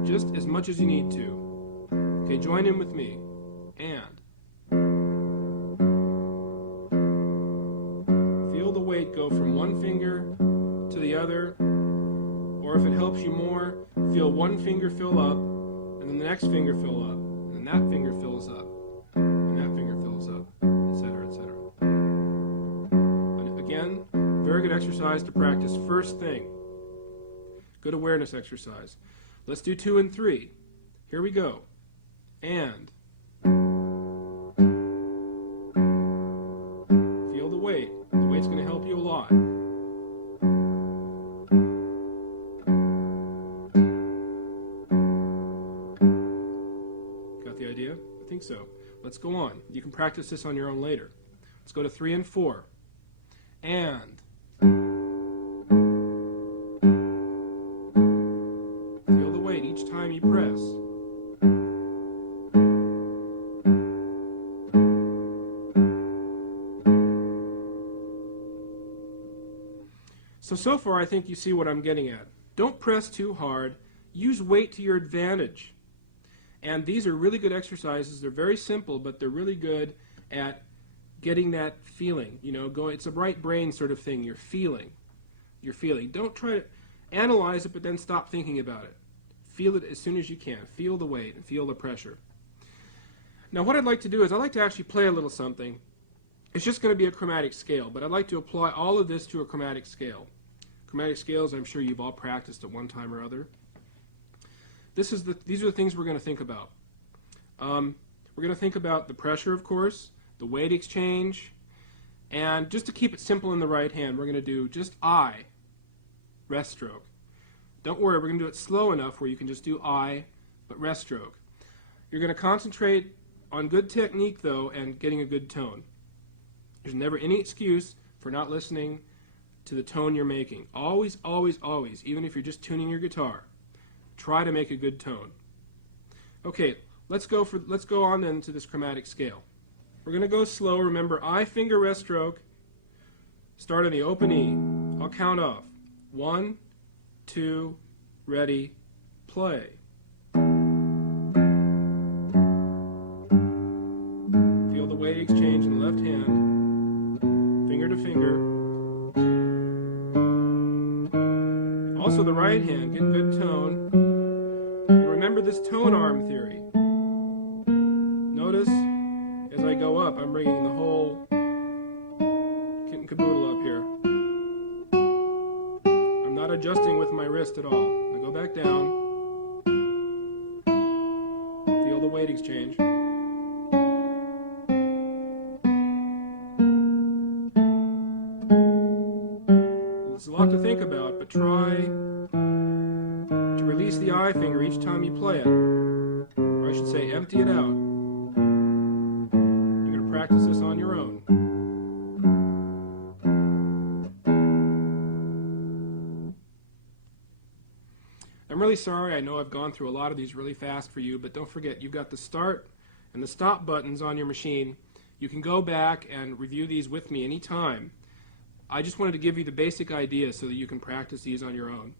just as much as you need to. Okay, join in with me. And feel the weight go from one finger to the other. Or if it helps you more, feel one finger fill up, and then the next finger fill up, and then that finger fills up, and that finger fills up, etc., etc. And again, very good exercise to practice first thing. Good awareness exercise. Let's do 2 and 3. Here we go. And feel the weight. The weight's going to help you a lot. Got the idea? I think so. Let's go on. You can practice this on your own later. Let's go to 3 and 4. And feel the weight each time you press. So far I think you see what I'm getting at. Don't press too hard. Use weight to your advantage. And these are really good exercises. They're very simple, but they're really good at getting that feeling. You know, it's a right brain sort of thing. You're feeling. Don't try to analyze it, but then stop thinking about it. Feel it as soon as you can. Feel the weight and feel the pressure. Now what I'd like to do is I'd like to actually play a little something. It's just going to be a chromatic scale, but I'd like to apply all of this to a chromatic scale. Chromatic scales, I'm sure you've all practiced at one time or other. These are the things we're going to think about. We're going to think about the pressure, of course, the weight exchange, and just to keep it simple in the right hand, we're going to do just I, rest stroke. Don't worry, we're going to do it slow enough where you can just do I, but rest stroke. You're going to concentrate on good technique, though, and getting a good tone. There's never any excuse for not listening to the tone you're making. Always, always, always, even if you're just tuning your guitar, try to make a good tone. Okay, let's go on then to this chromatic scale. We're going to go slow. Remember, I finger rest stroke. Start on the open E. I'll count off. 1, 2, ready, play. Feel the weight exchange in the left hand, finger to finger. Also the right hand, get good tone. And remember this tone arm theory. Notice as I go up, I'm bringing the whole kit and caboodle up here. I'm not adjusting with my wrist at all. I go back down. Feel the weight exchange. There's a lot to think about, but try to release the I finger each time you play it. Or I should say, empty it out. You're going to practice this on your own. I'm really sorry. I know I've gone through a lot of these really fast for you, but don't forget, you've got the start and the stop buttons on your machine. You can go back and review these with me anytime. I just wanted to give you the basic idea so that you can practice these on your own.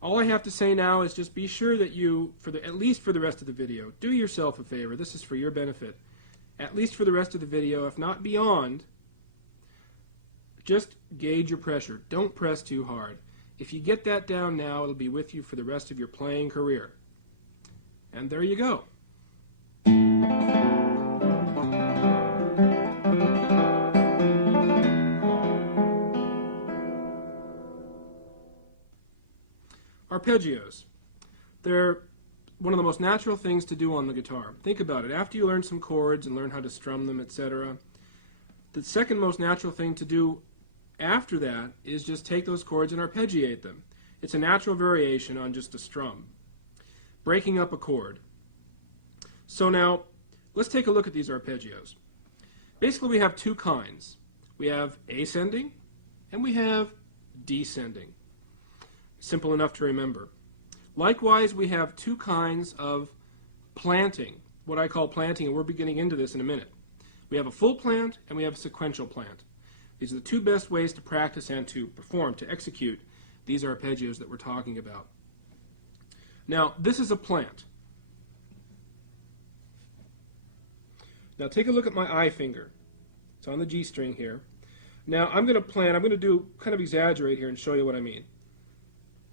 All I have to say now is just be sure that you, at least for the rest of the video, do yourself a favor. This is for your benefit. At least for the rest of the video, if not beyond, just gauge your pressure. Don't press too hard. If you get that down now, it'll be with you for the rest of your playing career. And there you go. Arpeggios. They're one of the most natural things to do on the guitar. Think about it. After you learn some chords and learn how to strum them, etc., the second most natural thing to do after that is just take those chords and arpeggiate them. It's a natural variation on just a strum. Breaking up a chord. So now, let's take a look at these arpeggios. Basically, we have two kinds. We have ascending and we have descending. Simple enough to remember. Likewise, we have two kinds of planting, what I call planting, and we're beginning into this in a minute. We have a full plant and we have a sequential plant. These are the two best ways to practice and to perform, to execute these arpeggios that we're talking about. Now, this is a plant. Now, take a look at my I finger. It's on the G string here. Now, I'm going to do kind of exaggerate here and show you what I mean.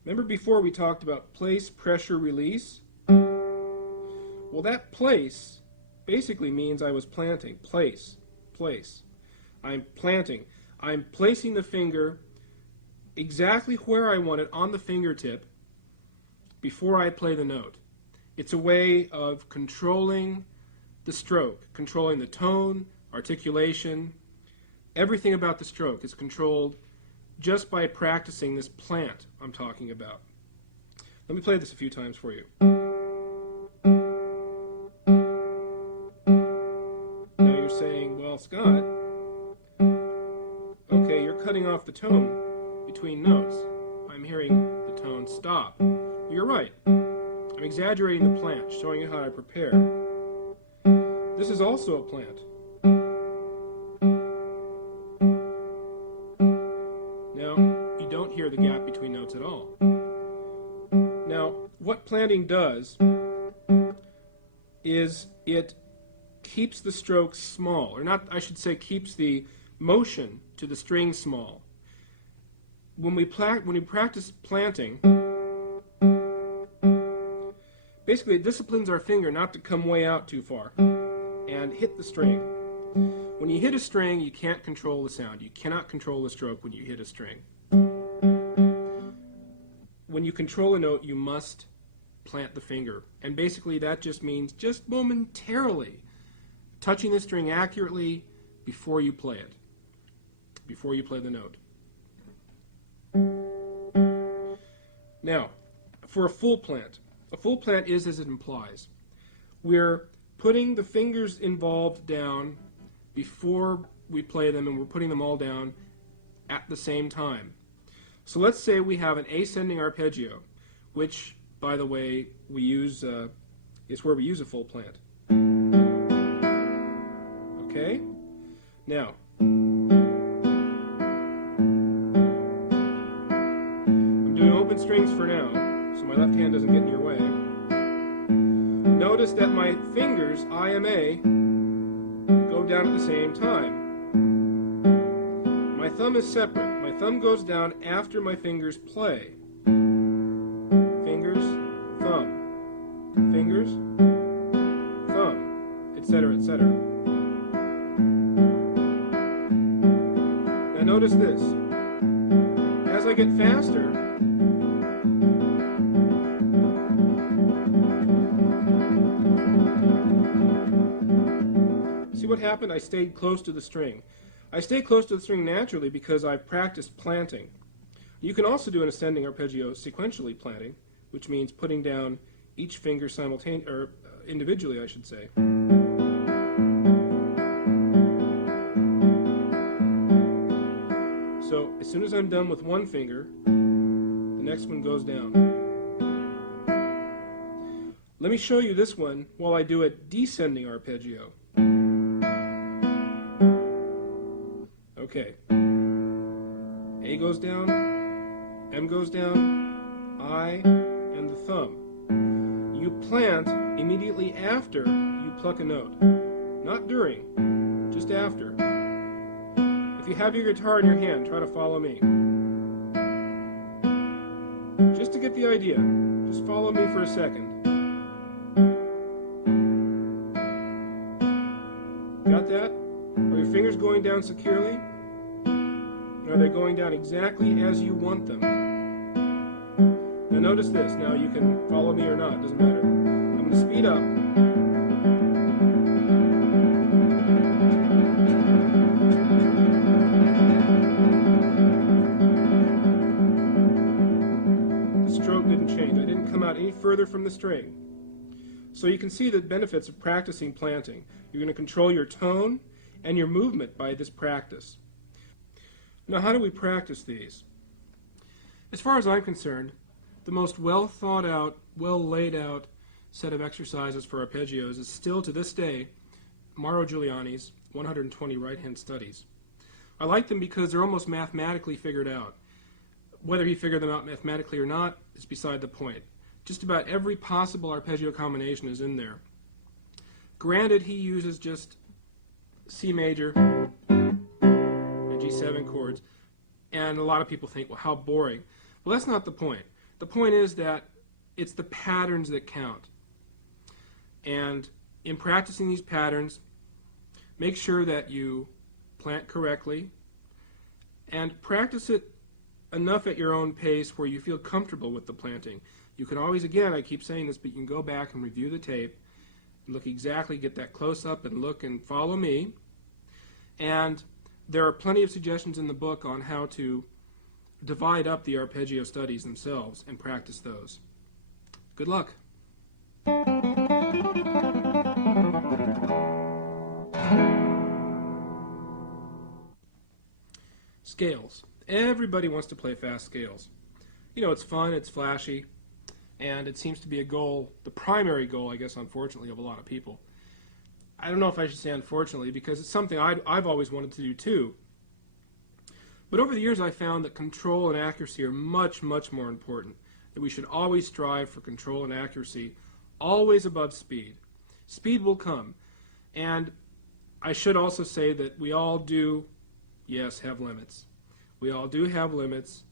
Remember before we talked about place, pressure, release? Well, that place basically means I was planting. Place, place. I'm planting. I'm placing the finger exactly where I want it on the fingertip before I play the note. It's a way of controlling the stroke, controlling the tone, articulation. Everything about the stroke is controlled just by practicing this plant I'm talking about. Let me play this a few times for you. Now you're saying, well, Scott, okay, you're cutting off the tone between notes. I'm hearing the tone stop. You're right. I'm exaggerating the plant, showing you how I prepare. This is also a plant. Now, planting does is it keeps the strokes small, or not, I should say, keeps the motion to the string small. When we practice planting, basically it disciplines our finger not to come way out too far and hit the string. When you hit a string, you can't control the sound. You cannot control the stroke when you hit a string. When you control a note, you must plant the finger. And basically that just means just momentarily touching the string accurately before you play it, before you play the note. Now, for a full plant is as it implies. We're putting the fingers involved down before we play them, and we're putting them all down at the same time. So let's say we have an ascending arpeggio, which, by the way, we use is where we use a full plant. Okay? Now, I'm doing open strings for now, so my left hand doesn't get in your way. Notice that my fingers, I and A, go down at the same time. My thumb is separate. My thumb goes down after my fingers play. Fingers, thumb. Fingers, thumb, etc., etc. Now notice this. As I get faster, see what happened? I stayed close to the string. I stay close to the string naturally because I've practiced planting. You can also do an ascending arpeggio sequentially planting, which means putting down each finger simultaneously, or individually, I should say. So as soon as I'm done with one finger, the next one goes down. Let me show you this one while I do a descending arpeggio. Okay. A goes down, M goes down, I, and the thumb. You plant immediately after you pluck a note. Not during, just after. If you have your guitar in your hand, try to follow me. Just to get the idea, just follow me for a second. Got that? Are your fingers going down securely? Are they going down exactly as you want them? Now notice this. Now you can follow me or not, doesn't matter. I'm going to speed up. The stroke didn't change. I didn't come out any further from the string. So you can see the benefits of practicing planting. You're going to control your tone and your movement by this practice. Now, how do we practice these? As far as I'm concerned, the most well thought out, well laid out set of exercises for arpeggios is still to this day Mauro Giuliani's 120 right-hand studies. I like them because they're almost mathematically figured out. Whether he figured them out mathematically or not is beside the point. Just about every possible arpeggio combination is in there. Granted, he uses just C major and G7 chords, and a lot of people think, well, how boring. Well, that's not the point. The point is that it's the patterns that count. And in practicing these patterns, make sure that you plant correctly and practice it enough at your own pace where you feel comfortable with the planting. You can always, again, I keep saying this, but you can go back and review the tape and look exactly, get that close up and look and follow me. And there are plenty of suggestions in the book on how to divide up the arpeggio studies themselves and practice those. Good luck. Scales. Everybody wants to play fast scales. You know, it's fun, it's flashy, and it seems to be a goal, the primary goal, I guess, unfortunately, of a lot of people. I don't know if I should say unfortunately, because it's something I've always wanted to do too. But over the years, I found that control and accuracy are much, much more important that we should always strive for control and accuracy, always above speed. Speed will come. And I should also say that we all do, yes, have limits. We all do have limits.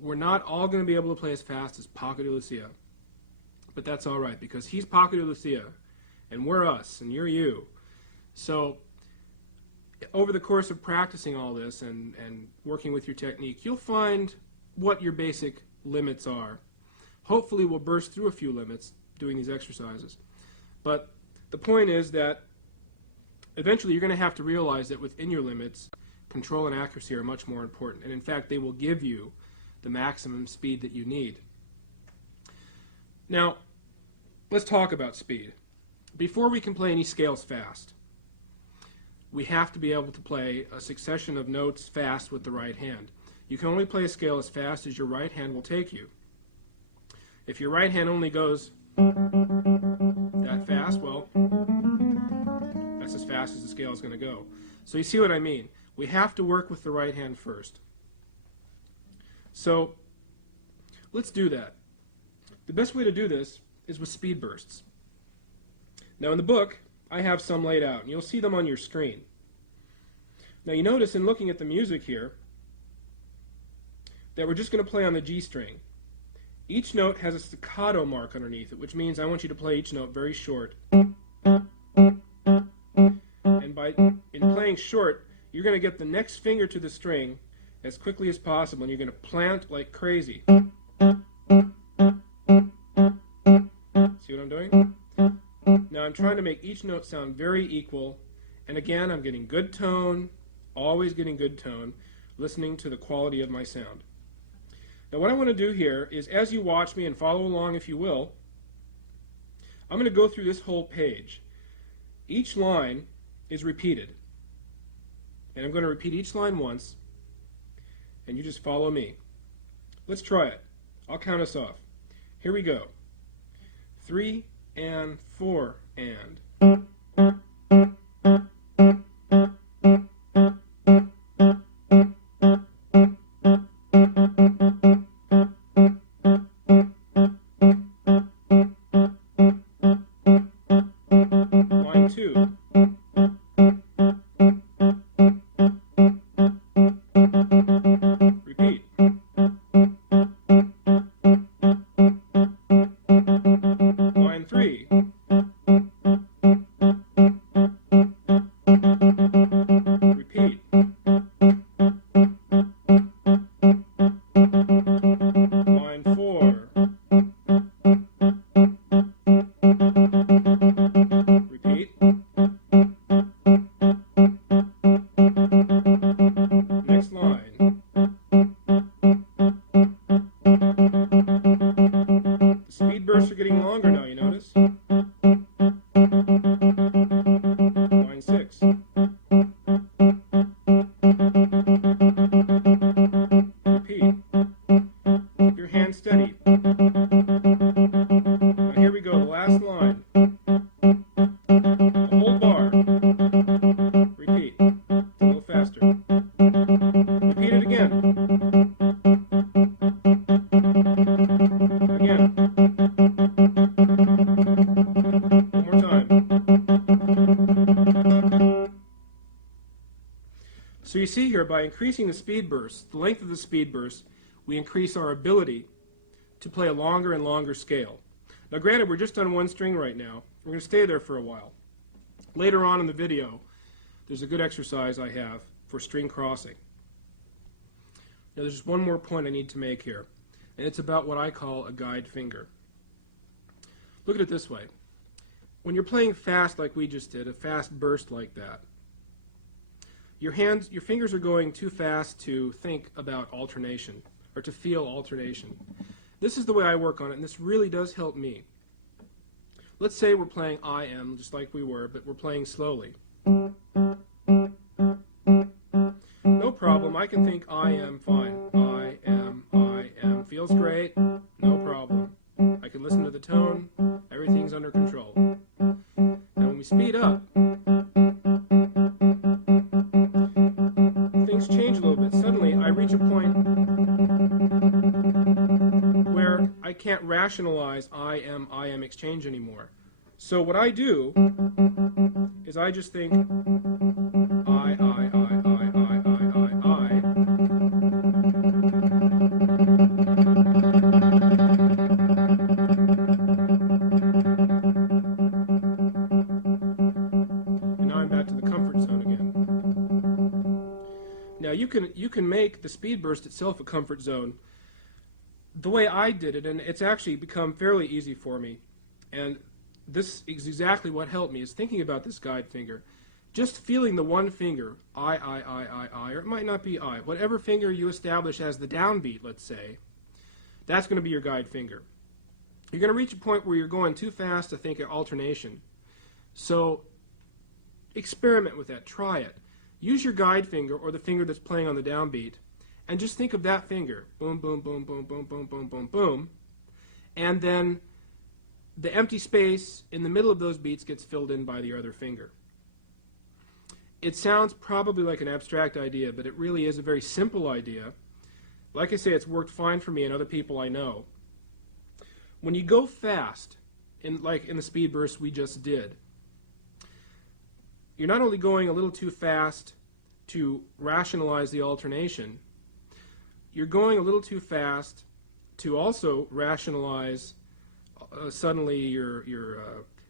We're not all going to be able to play as fast as Paco de Lucia. But that's all right, because he's Paco de Lucia, and we're us, and you're you. So over the course of practicing all this and working with your technique, you'll find what your basic limits are. Hopefully we'll burst through a few limits doing these exercises. But the point is that eventually you're going to have to realize that within your limits, control and accuracy are much more important. And in fact, they will give you the maximum speed that you need. Now, let's talk about speed. Before we can play any scales fast, we have to be able to play a succession of notes fast with the right hand. You can only play a scale as fast as your right hand will take you. If your right hand only goes that fast, well, that's as fast as the scale is going to go. So you see what I mean? We have to work with the right hand first. So let's do that. The best way to do this is with speed bursts. Now in the book, I have some laid out, and you'll see them on your screen. Now you notice in looking at the music here that we're just going to play on the G string. Each note has a staccato mark underneath it, which means I want you to play each note very short. And in playing short, you're going to get the next finger to the string as quickly as possible, and you're going to plant like crazy. See what I'm doing? Now I'm trying to make each note sound very equal, and again I'm getting good tone, always getting good tone, listening to the quality of my sound. Now what I want to do here is, as you watch me and follow along if you will, I'm going to go through this whole page. Each line is repeated, and I'm going to repeat each line once, and you just follow me. Let's try it. I'll count us off. Here we go. 3 and 4 and. Line 2. Repeat. Line 3. Repeat. Line 4. Repeat. Next line. The speed bursts are getting longer now, you notice? Line 6. Repeat. Keep your hand steady. Now here we go, the last line. A whole bar. Repeat. A little faster. Repeat it again. Again. One more time. So you see here, by increasing the speed burst, the length of the speed burst, we increase our ability to play a longer and longer scale. Now granted, we're just on one string right now. We're going to stay there for a while. Later on in the video, there's a good exercise I have for string crossing. Now there's just one more point I need to make here, and it's about what I call a guide finger. Look at it this way. When you're playing fast like we just did, a fast burst like that, your fingers are going too fast to think about alternation, or to feel alternation. This is the way I work on it, and this really does help me. Let's say we're playing I am, just like we were, but we're playing slowly. No problem, I can think I am fine. I am, feels great, no problem. I can listen to the tone, everything's under control. Now when we speed up, things change a little bit. Suddenly I reach a point where can't rationalize I am exchange anymore. So what I do is I just think I. And now I'm back to the comfort zone again. Now you can make the speed burst itself a comfort zone the way I did it, and it's actually become fairly easy for me. And this is exactly what helped me, is thinking about this guide finger. Just feeling the one finger, I, or it might not be I. Whatever finger you establish as the downbeat, let's say, that's going to be your guide finger. You're going to reach a point where you're going too fast to think of alternation. So experiment with that. Try it. Use your guide finger, or the finger that's playing on the downbeat, and just think of that finger. Boom, boom, boom, boom, boom, boom, boom, boom, boom. And then the empty space in the middle of those beats gets filled in by the other finger. It sounds probably like an abstract idea, but it really is a very simple idea. Like I say, it's worked fine for me and other people I know. When you go fast, like in the speed burst we just did, you're not only going a little too fast to rationalize the alternation, you're going a little too fast to also rationalize suddenly your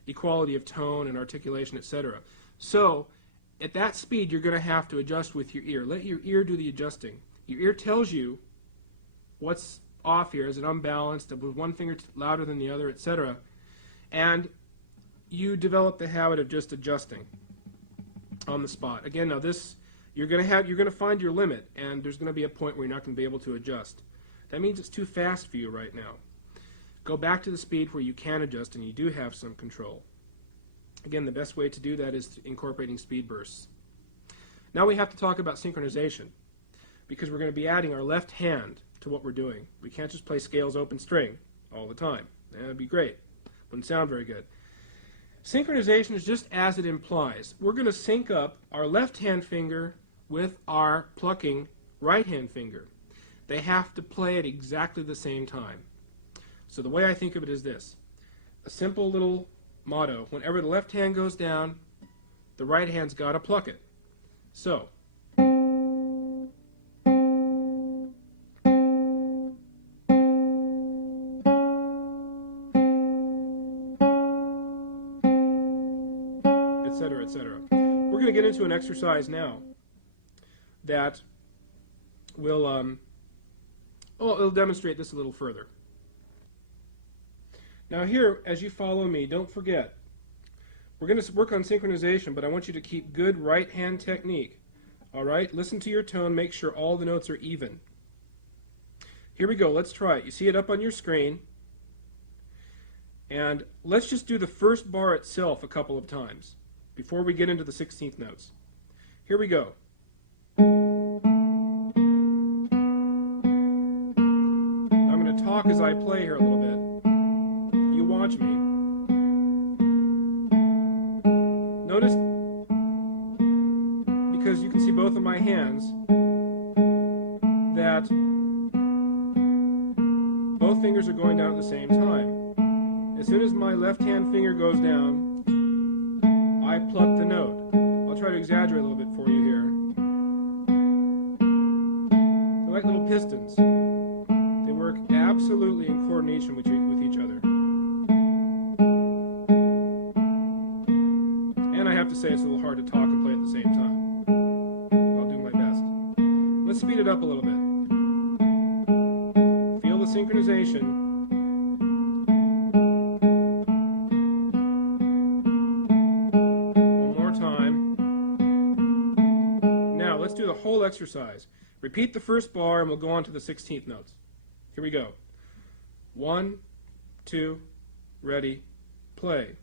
equality of tone and articulation, etc. So at that speed, you're going to have to adjust with your ear. Let your ear do the adjusting. Your ear tells you what's off here. Is it unbalanced? Was one finger louder than the other, etc. And you develop the habit of just adjusting on the spot. Again, now this you're going to find your limit, and there's going to be a point where you're not going to be able to adjust. That means it's too fast for you right now. Go back to the speed where you can adjust and you do have some control. Again, the best way to do that is incorporating speed bursts. Now we have to talk about synchronization, because we're going to be adding our left hand to what we're doing. We can't just play scales open string all the time. That would be great. Wouldn't sound very good. Synchronization is just as it implies. We're going to sync up our left hand finger with our plucking right hand finger. They have to play at exactly the same time. So the way I think of it is this. A simple little motto. Whenever the left hand goes down, the right hand's got to pluck it. So etc., etc. We're going to get into an exercise now that will it'll demonstrate this a little further. Now here, as you follow me, don't forget, we're going to work on synchronization, but I want you to keep good right hand technique. All right? Listen to your tone, make sure all the notes are even. Here we go, let's try it. You see it up on your screen. And let's just do the first bar itself a couple of times before we get into the 16th notes. Here we go. I'm going to talk as I play here a little bit. You watch me. Notice, because you can see both of my hands, that both fingers are going down at the same time. As soon as my left hand finger goes down, I pluck the note. I'll try to exaggerate a little bit for you here. They're like little pistons. They work absolutely in coordination with each other. And I have to say it's a little hard to talk and play at the same time. I'll do my best. Let's speed it up a little bit. Feel the synchronization. Whole exercise. Repeat the first bar and we'll go on to the 16th notes. Here we go. 1, 2, ready, play.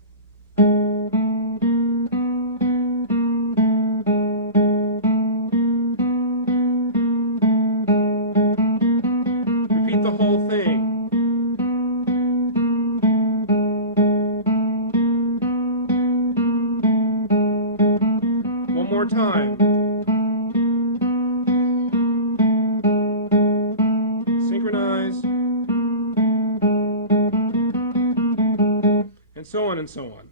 Repeat the whole thing. One more time. and so on.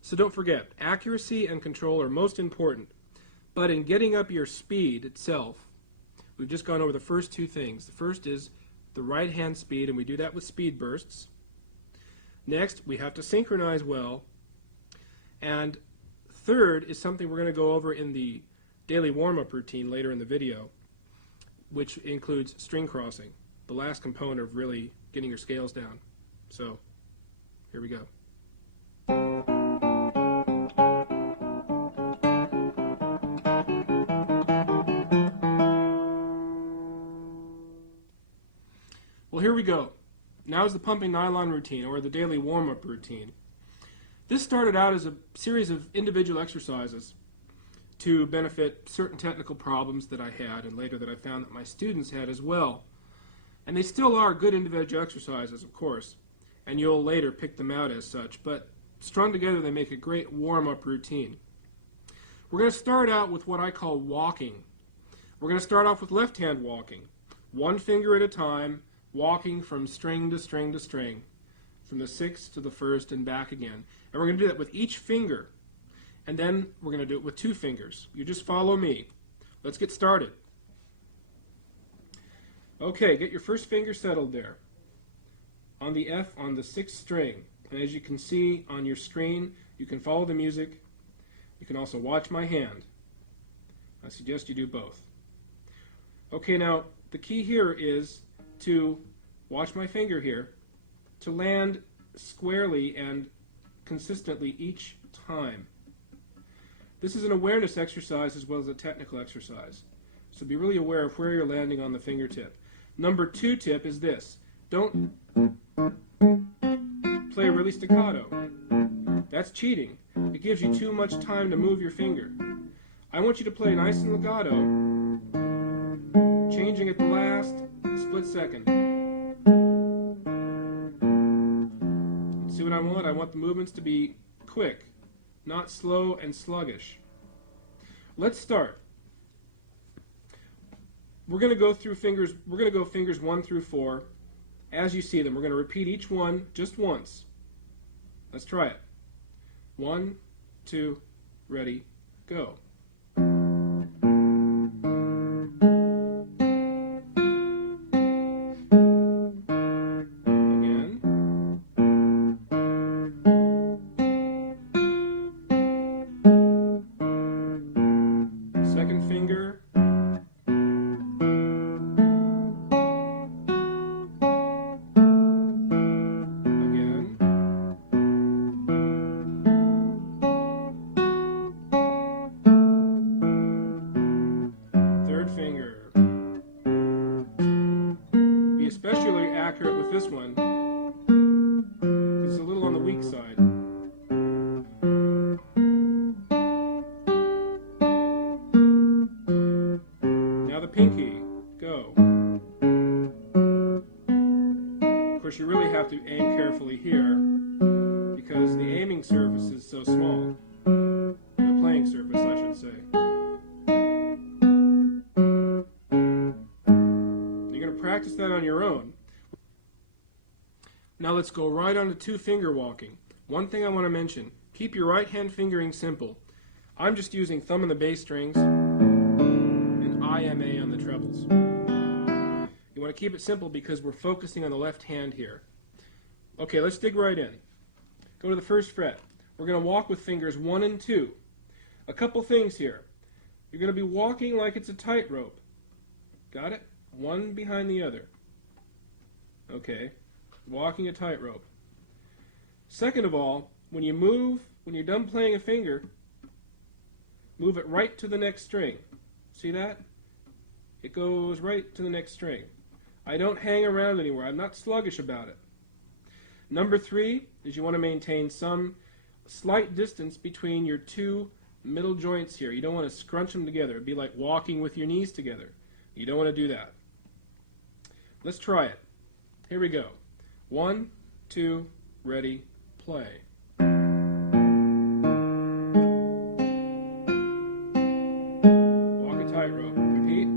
So don't forget, accuracy and control are most important. But in getting up your speed itself, we've just gone over the first two things. The first is the right hand speed, and we do that with speed bursts. Next, we have to synchronize well. And third is something we're going to go over in the daily warm-up routine later in the video, which includes string crossing, the last component of really getting your scales down. So, here we go. Well, here we go. Now is the pumping nylon routine, or the daily warm-up routine. This started out as a series of individual exercises to benefit certain technical problems that I had, and later that I found that my students had as well. And they still are good individual exercises, of course, and you'll later pick them out as such, but strung together they make a great warm-up routine. We're going to start out with what I call walking. We're going to start off with left-hand walking, one finger at a time, walking from string to string to string, from the sixth to the first and back again. And we're going to do that with each finger. And then we're going to do it with two fingers. You just follow me. Let's get started. Okay, get your first finger settled there. On the F on the sixth string. And as you can see on your screen, you can follow the music. You can also watch my hand. I suggest you do both. Okay, now the key here is to watch my finger here, to land squarely and consistently each time. This is an awareness exercise as well as a technical exercise. So be really aware of where you're landing on the fingertip. Number 2 tip is this. Don't play really staccato. That's cheating. It gives you too much time to move your finger. I want you to play nice and legato, changing at the last split second. See what I want? I want the movements to be quick, not slow and sluggish. Let's start. We're going to go through fingers. We're going to go fingers 1 through 4 as you see them. We're going to repeat each one just once. Let's try it. 1, 2, ready, go. Especially accurate with this one. It's a little on the weak side. Now the pinky. Go. Of course, you really have to aim carefully here because the aiming surface is so small. The playing surface, I should say. Practice that on your own. Now let's go right on to 2-finger walking. One thing I want to mention, keep your right hand fingering simple. I'm just using thumb on the bass strings and IMA on the trebles. You want to keep it simple because we're focusing on the left hand here. Okay, let's dig right in. Go to the first fret. We're going to walk with fingers 1 and 2. A couple things here. You're going to be walking like it's a tightrope. Got it? One behind the other. Okay, walking a tightrope. Second of all, when you move, when you're done playing a finger, move it right to the next string. See that? It goes right to the next string. I don't hang around anywhere. I'm not sluggish about it. Number 3 is you want to maintain some slight distance between your two middle joints here. You don't want to scrunch them together. It'd be like walking with your knees together. You don't want to do that. Let's try it. Here we go. 1, 2, ready, play. Walk a tightrope. Repeat.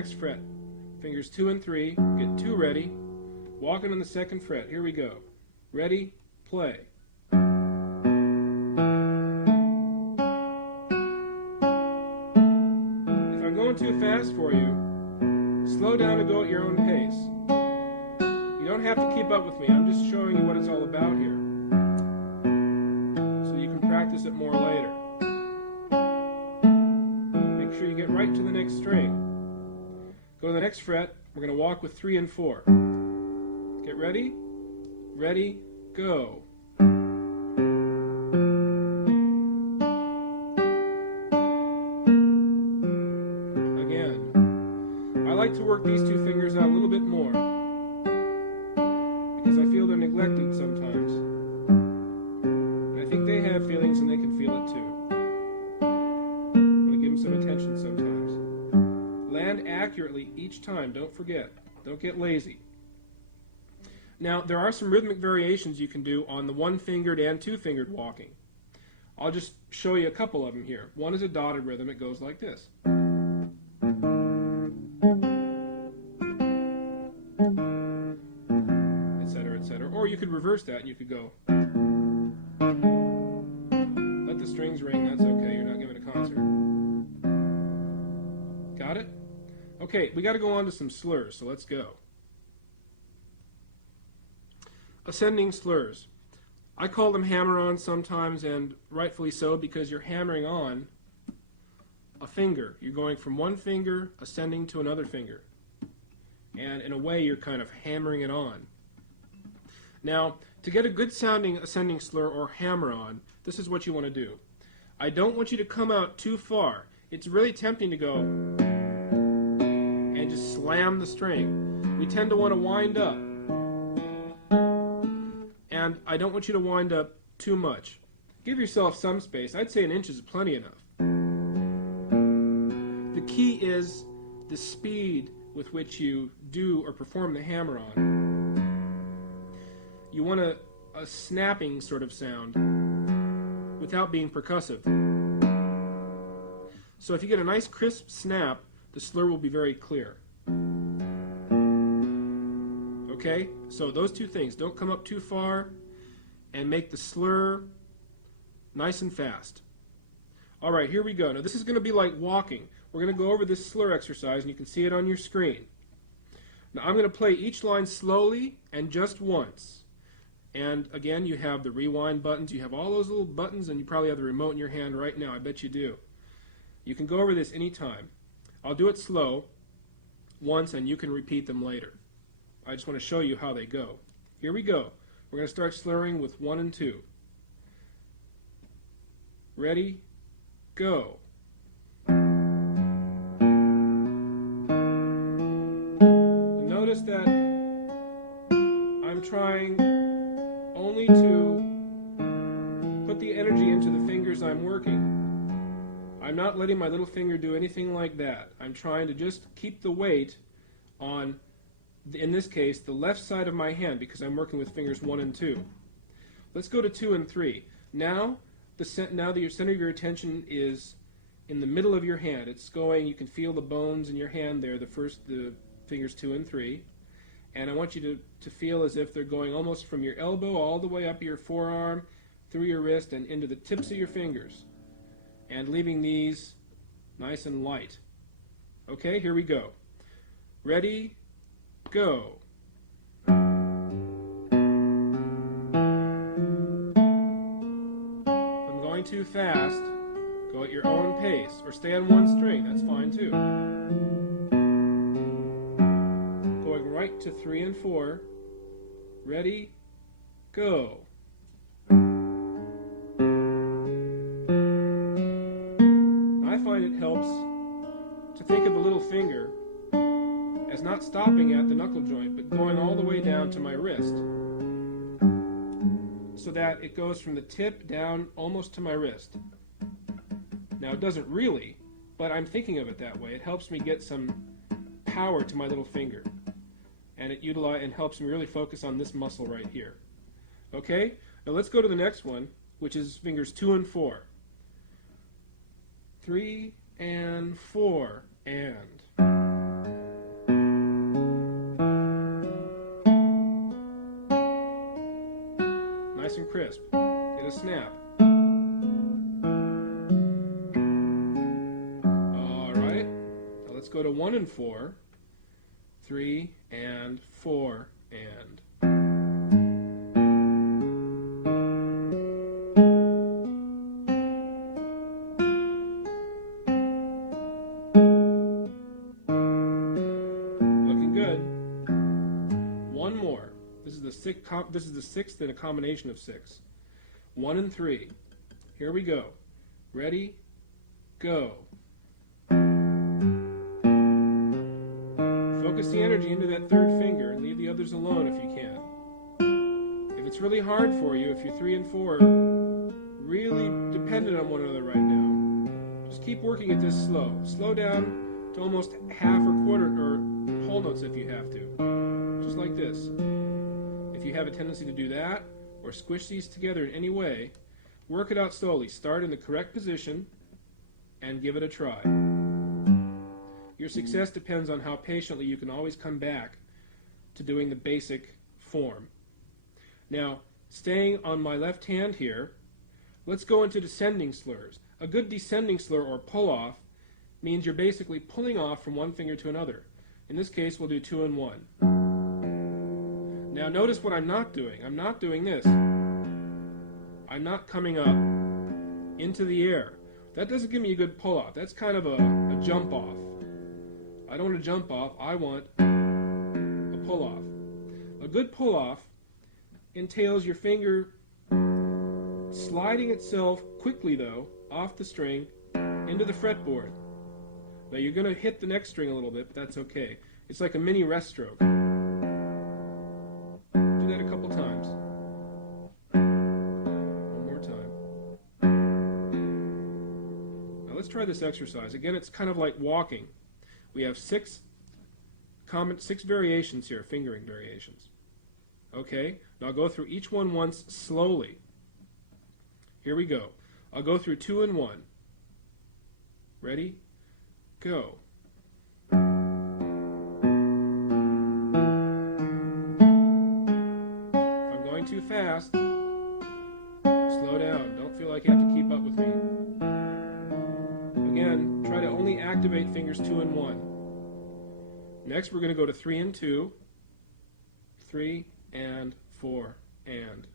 next fret. Fingers 2 and 3, get 2 ready, walking on the 2nd fret. Here we go. Ready, play. If I'm going too fast for you, slow down and go at your own pace. You don't have to keep up with me. I'm just showing you what it's all about here, so you can practice it more later. Make sure you get right to the next string. Go to the next fret. We're going to walk with 3 and 4. Get ready. Ready, go. Again. I like to work these 2 fingers out a little bit more because I feel they're neglected sometimes. And I think they have feelings and they can feel it too. I'm going to give them some attention sometimes. Land accurately each time, don't forget. Don't get lazy. Now, there are some rhythmic variations you can do on the 1-fingered and 2-fingered walking. I'll just show you a couple of them here. One is a dotted rhythm. It goes like this. Etc., etc. Or you could reverse that and you could go. Let the strings ring. That's okay. You're not giving a concert. Got it? Okay, we got to go on to some slurs, so let's go. Ascending slurs. I call them hammer-ons sometimes, and rightfully so, because you're hammering on a finger. You're going from one finger, ascending to another finger. And in a way, you're kind of hammering it on. Now, to get a good sounding ascending slur or hammer-on, this is what you want to do. I don't want you to come out too far. It's really tempting to go and just slam the string. We tend to want to wind up. And I don't want you to wind up too much. Give yourself some space. I'd say 1 inch is plenty enough. The key is the speed with which you do or perform the hammer-on. You want a snapping sort of sound without being percussive. So if you get a nice crisp snap, the slur will be very clear. Okay? So those 2 things. Don't come up too far and make the slur nice and fast. All right, here we go. Now this is going to be like walking. We're going to go over this slur exercise, and you can see it on your screen. Now I'm going to play each line slowly and just once. And again, you have the rewind buttons. You have all those little buttons, and you probably have the remote in your hand right now. I bet you do. You can go over this anytime. I'll do it slow once, and you can repeat them later. I just want to show you how they go. Here we go. We're going to start slurring with 1 and 2. Ready, go. Notice that I'm trying only to put the energy into the fingers I'm working. I'm not letting my little finger do anything like that. I'm trying to just keep the weight on, in this case, the left side of my hand, because I'm working with fingers 1 and 2. Let's go to 2 and 3. Now the center of your attention is in the middle of your hand. It's going, you can feel the bones in your hand there, the fingers 2 and 3. And I want you to feel as if they're going almost from your elbow all the way up your forearm, through your wrist, and into the tips of your fingers. And leaving these nice and light. Okay, here we go. Ready, go. If I'm going too fast, go at your own pace, or stay on one string, that's fine too. Going right to 3 and 4. Ready, go. I find it helps to think of the little finger as not stopping at the knuckle joint, but going all the way down to my wrist, so that it goes from the tip down almost to my wrist. Now it doesn't really, but I'm thinking of it that way. It helps me get some power to my little finger, and it helps me really focus on this muscle right here. Okay, now let's go to the next one, which is fingers 2 and 4. 3 and 4 and. crisp. Get a snap. Alright, now let's go to 1 and 4, 3 and 4 and. Looking good. One more. This is the sixth in a combination of 6. 1 and 3. Here we go. Ready? Go. Focus the energy into that third finger and leave the others alone if you can. If it's really hard for you, if you're 3 and 4 really dependent on one another right now, just keep working at this slow. Slow down to almost half or quarter or whole notes if you have to. Just like this. If you have a tendency to do that, or squish these together in any way, work it out slowly. Start in the correct position and give it a try. Your success depends on how patiently you can always come back to doing the basic form. Now, staying on my left hand here, let's go into descending slurs. A good descending slur or pull-off means you're basically pulling off from one finger to another. In this case, we'll do 2 and 1. Now notice what I'm not doing. I'm not doing this. I'm not coming up into the air. That doesn't give me a good pull-off. That's kind of a jump-off. I don't want to jump off. I want a pull-off. A good pull-off entails your finger sliding itself quickly, though, off the string into the fretboard. Now you're going to hit the next string a little bit, but that's okay. It's like a mini rest stroke. Do that a couple times. One more time. Now let's try this exercise. Again, it's kind of like walking. We have six variations here, fingering variations. Okay, now I'll go through each one once slowly. Here we go. I'll go through 2 and 1. Ready? Go. If I'm going too fast, slow down. Don't feel like you have to keep up with me. Again, try to only activate fingers 2 and 1. Next, we're going to go to 3 and 2, 3 and 4 and.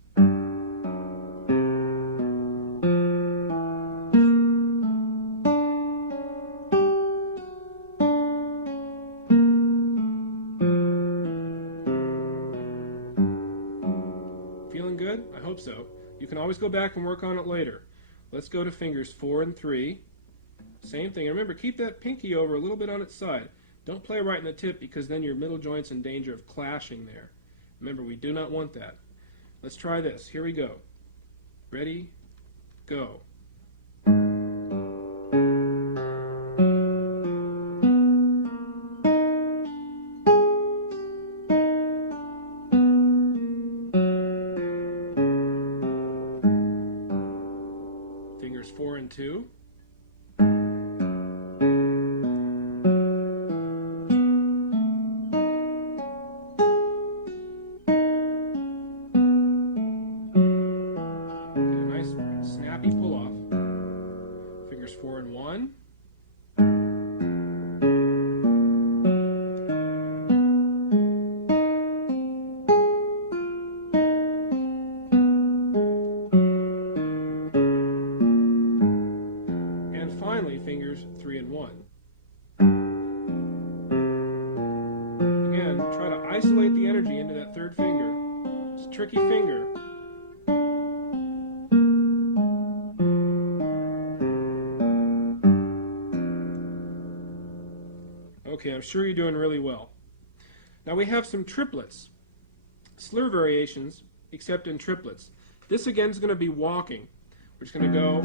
Feeling good? I hope so. You can always go back and work on it later. Let's go to fingers 4 and 3. Same thing. Remember, keep that pinky over a little bit on its side. Don't play right in the tip because then your middle joint's in danger of clashing there. Remember, we do not want that. Let's try this. Here we go. Ready? Go. Fingers 4 and 2. Snappy pull-off. Fingers 4 and 1. And finally, fingers 3 and 1. Again, try to isolate the energy into that third finger. It's a tricky finger. Okay, I'm sure you're doing really well. Now we have some triplets, slur variations, except in triplets. This again is going to be walking. We're just going to go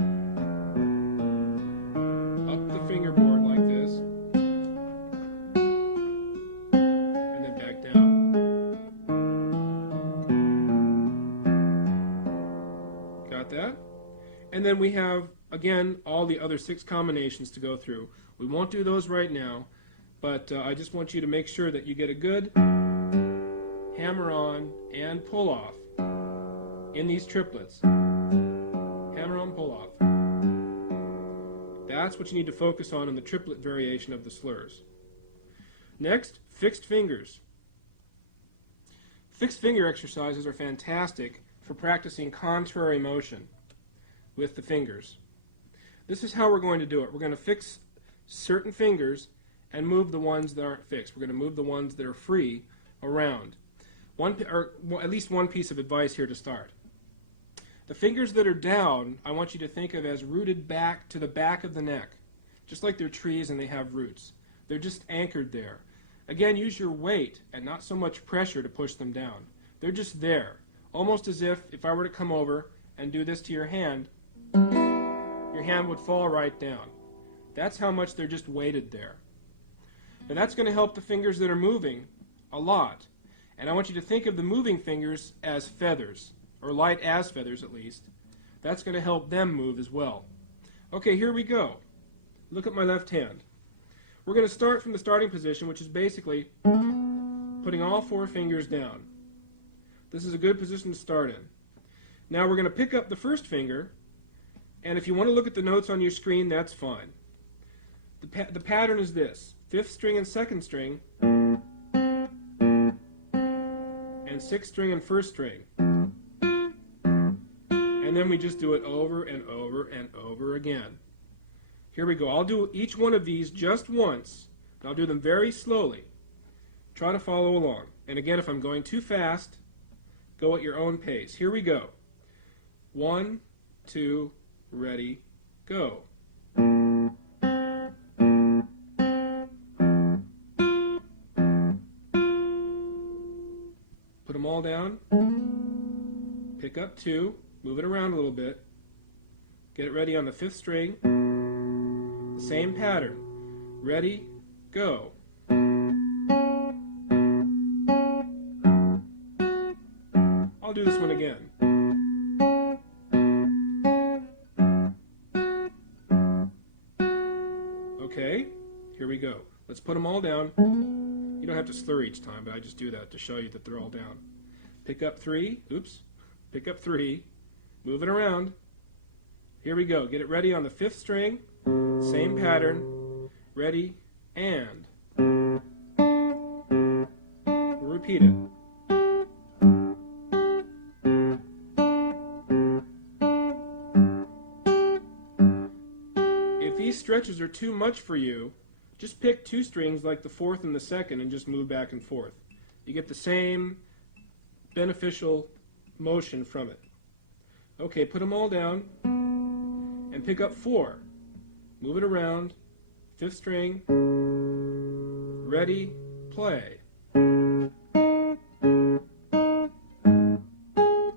up the fingerboard like this, and then back down. Got that? And then we have, again, all the other 6 combinations to go through. We won't do those right now. But I just want you to make sure that you get a good hammer on and pull off in these triplets. Hammer on, pull off. That's what you need to focus on in the triplet variation of the slurs. Next, fixed fingers. Fixed finger exercises are fantastic for practicing contrary motion with the fingers. This is how we're going to do it. We're going to fix certain fingers and move the ones that aren't fixed. We're going to move the ones that are free around. At least one piece of advice here to start. The fingers that are down, I want you to think of as rooted back to the back of the neck, just like they're trees and they have roots. They're just anchored there. Again, use your weight and not so much pressure to push them down. They're just there, almost as if I were to come over and do this to your hand would fall right down. That's how much they're just weighted there. Now that's going to help the fingers that are moving a lot. And I want you to think of the moving fingers as feathers, or light as feathers at least. That's going to help them move as well. Okay, here we go. Look at my left hand. We're going to start from the starting position, which is basically putting all four fingers down. This is a good position to start in. Now we're going to pick up the first finger, and if you want to look at the notes on your screen, that's fine. The pattern is this: 5th string and 2nd string, and 6th string and 1st string. And then we just do it over and over and over again. Here we go. I'll do each one of these just once, and I'll do them very slowly. Try to follow along. And again, if I'm going too fast, go at your own pace. Here we go. 1, 2, ready, go. Put them all down. Pick up 2. Move it around a little bit. Get it ready on the 5th string. Same pattern. Ready, go. I'll do this one again. Okay, here we go. Let's put them all down. You don't have to slur each time, but I just do that to show you that they're all down. Pick up 3. Oops. Pick up 3. Move it around. Here we go. Get it ready on the 5th string. Same pattern. Ready, and. We'll repeat it. If these stretches are too much for you, just pick 2 strings like the 4th and the 2nd and just move back and forth. You get the same beneficial motion from it. Okay, put them all down and pick up 4. Move it around, 5th string, ready, play.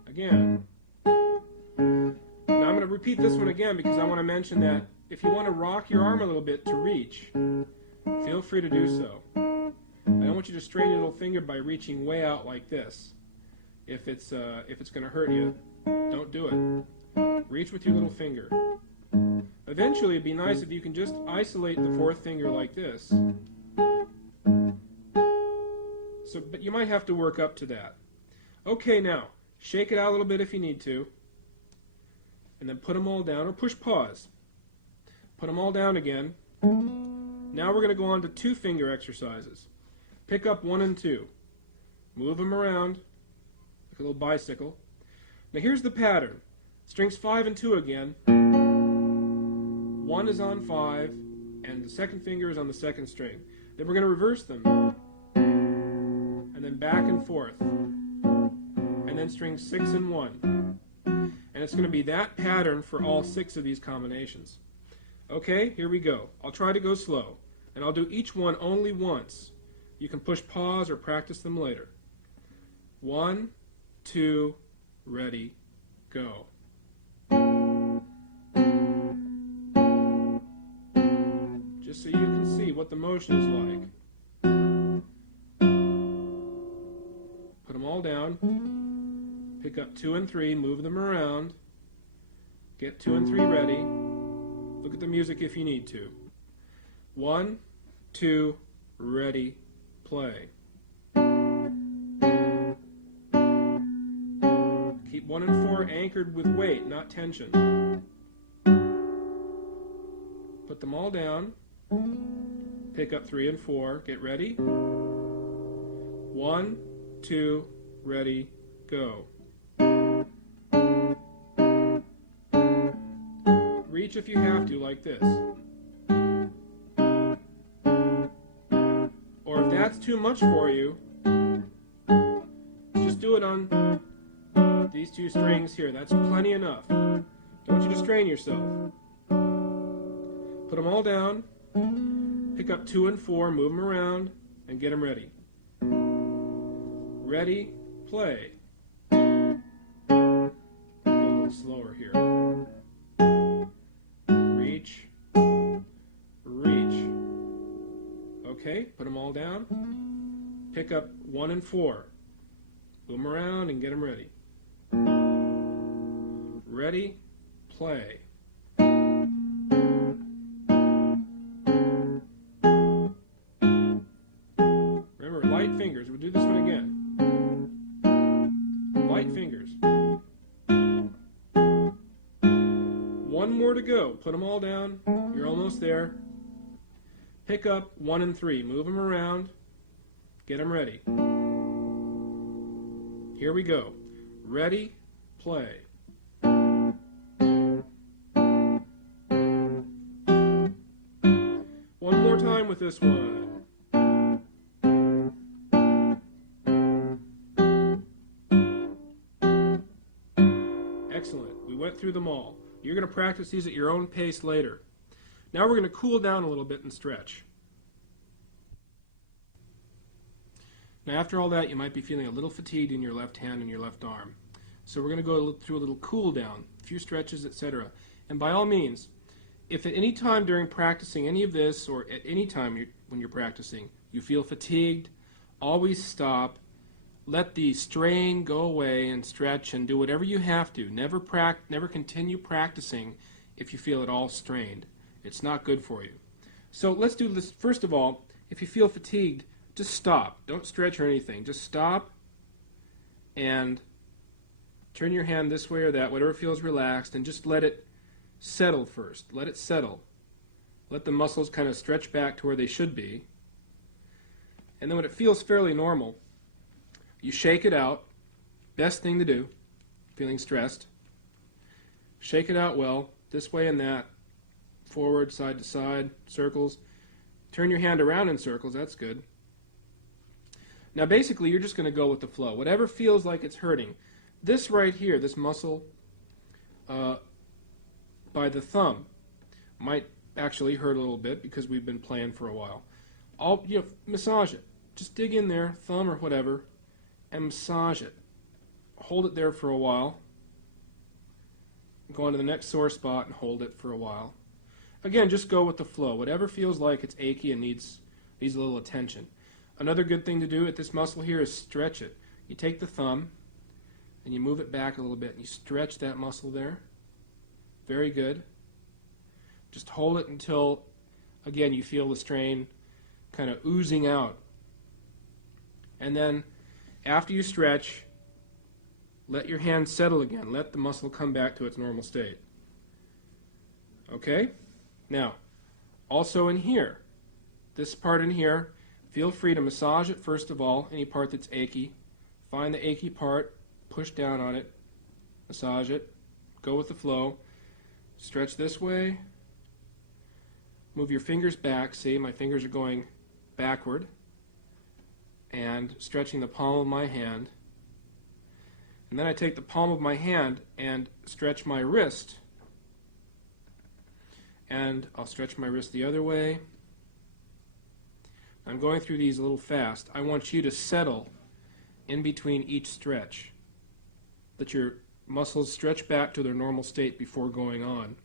Again. Now I'm going to repeat this one again because I want to mention that if you want to rock your arm a little bit to reach, feel free to do so. I don't want you to strain your little finger by reaching way out like this. If it's going to hurt you, don't do it. Reach with your little finger. Eventually, it'd be nice if you can just isolate the 4th finger like this. But you might have to work up to that. Okay, now, shake it out a little bit if you need to. And then put them all down, or push pause. Put them all down again. Now we're going to go on to 2 finger exercises. Pick up 1 and 2. Move them around like a little bicycle. Now here's the pattern. Strings 5 and 2 again. 1 is on 5, and the 2nd finger is on the 2nd string. Then we're going to reverse them. And then back and forth. And then strings 6 and 1. And it's going to be that pattern for all 6 of these combinations. Okay, here we go. I'll try to go slow, and I'll do each one only once. You can push pause or practice them later. 1, 2, ready, go. Just so you can see what the motion is like. Put them all down. Pick up 2 and 3, move them around. Get 2 and 3 ready. Look at the music if you need to. 1, 2, ready, play. Keep keep 1 and 4 anchored with weight, not tension. Put them all down. Pick up 3 and 4. Get ready. 1, 2, ready, go. Reach if you have to, like this. Or if that's too much for you, just do it on these 2 strings here. That's plenty enough. Don't want you to strain yourself. Put them all down. Pick up 2 and 4, move them around, and get them ready. Ready, play. Go a little slower here. Reach, reach. Okay, put them all down. Pick up 1 and 4. Move them around and get them ready. Ready, play. Remember, light fingers. We'll do this one again. Light fingers. 1 more to go. Put them all down. You're almost there. Pick up 1 and 3. Move them around. Get them ready. Here we go. Ready, play. One more time with this one. Excellent. We went through them all. You're going to practice these at your own pace later. Now we're going to cool down a little bit and stretch. Now after all that, you might be feeling a little fatigued in your left hand and your left arm. So we're going to go through a little cool down, a few stretches, etc. And by all means, if at any time during practicing any of this, or at any time when you're practicing, you feel fatigued, always stop, let the strain go away and stretch and do whatever you have to. Never continue practicing if you feel at all strained. It's not good for you. So let's do this. First of all, if you feel fatigued, just stop. Don't stretch or anything. Just stop and turn your hand this way or that, whatever feels relaxed, and just let it settle first. Let it settle. Let the muscles kind of stretch back to where they should be. And then when it feels fairly normal, you shake it out. Best thing to do, feeling stressed. Shake it out well, this way and that. Forward, side to side, circles. Turn your hand around in circles, that's good. Now basically you're just going to go with the flow. Whatever feels like it's hurting. This right here, this muscle by the thumb might actually hurt a little bit because we've been playing for a while. Massage it. Just dig in there, thumb or whatever, and massage it. Hold it there for a while. Go on to the next sore spot and hold it for a while. Again, just go with the flow. Whatever feels like it's achy and needs a little attention. Another good thing to do at this muscle here is stretch it. You take the thumb and you move it back a little bit and you stretch that muscle there. Very good. Just hold it until, again, you feel the strain kind of oozing out. And then after you stretch, let your hand settle again. Let the muscle come back to its normal state. Okay? Now, also in here, this part in here, feel free to massage it first of all, any part that's achy. Find the achy part, push down on it, massage it, go with the flow. Stretch this way. Move your fingers back. See, my fingers are going backward. And stretching the palm of my hand. And then I take the palm of my hand and stretch my wrist. And I'll stretch my wrist the other way. I'm going through these a little fast. I want you to settle in between each stretch. Let your muscles stretch back to their normal state before going on.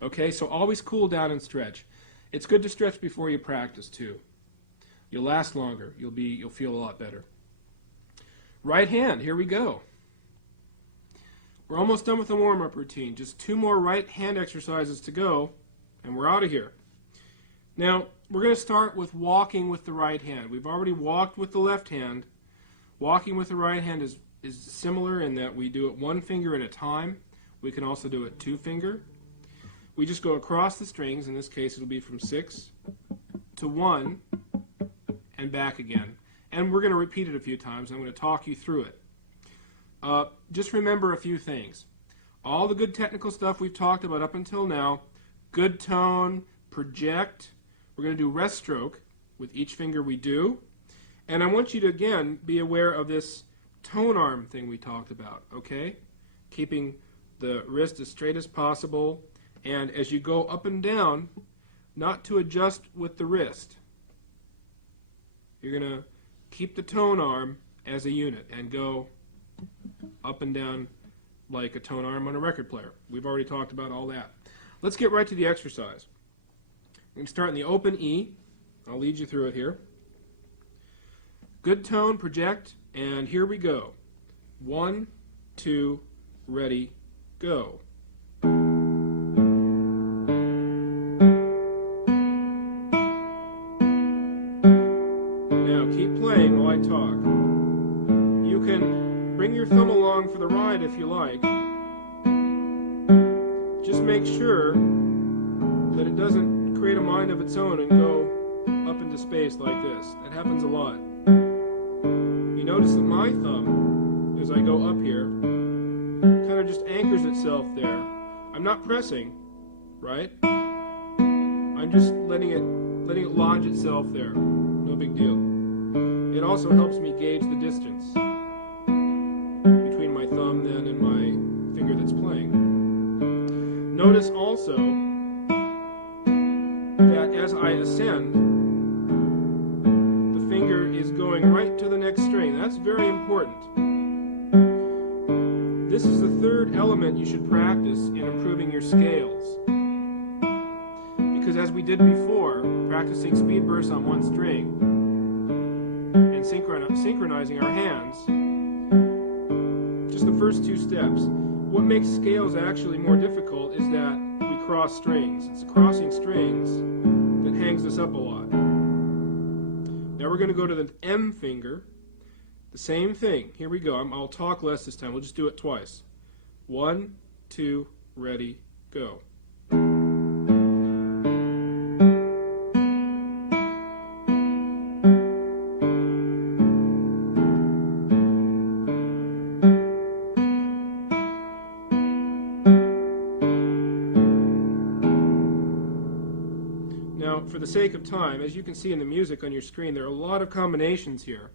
Okay, so always cool down and stretch. It's good to stretch before you practice too. You'll last longer. You'll feel a lot better. Right hand, here we go. We're almost done with the warm-up routine. Just 2 more right hand exercises to go, and we're out of here. Now, we're going to start with walking with the right hand. We've already walked with the left hand. Walking with the right hand is is similar in that we do it one finger at a time. We can also do it two finger. We just go across the strings. In this case, it'll be from 6 to 1 and back again. And we're going to repeat it a few times. I'm going to talk you through it. Just remember a few things. All the good technical stuff we've talked about up until now, good tone, project. We're going to do rest stroke with each finger we do. And I want you to, again, be aware of this tone arm thing we talked about, okay? Keeping the wrist as straight as possible. And as you go up and down, not to adjust with the wrist. You're going to keep the tone arm as a unit and go up and down like a tone arm on a record player. We've already talked about all that. Let's get right to the exercise. We're going to start in the open E. I'll lead you through it here. Good tone, project, and here we go. 1, 2, ready, go. Now keep playing while I talk. You can bring your thumb along for the ride if you like. Just make sure that it doesn't create a mind of its own and go up into space like this. That happens a lot. You notice that my thumb, as I go up here, kind of just anchors itself there. I'm not pressing, right? I'm just letting it lodge itself there. No big deal. It also helps me gauge the distance between my thumb then and my finger that's playing. Notice also that as I ascend, the finger is going right to the next string. That's very important. This is the third element you should practice in improving your scales. Because as we did before, practicing speed bursts on one string and synchronizing our hands, just the first two steps. What makes scales actually more difficult is that we cross strings. It's crossing strings that hangs us up a lot. Now we're going to go to the M finger. The same thing. Here we go. I'll talk less this time. We'll just do it twice. 1, 2, ready, go. Now, for the sake of time, as you can see in the music on your screen, there are a lot of combinations here.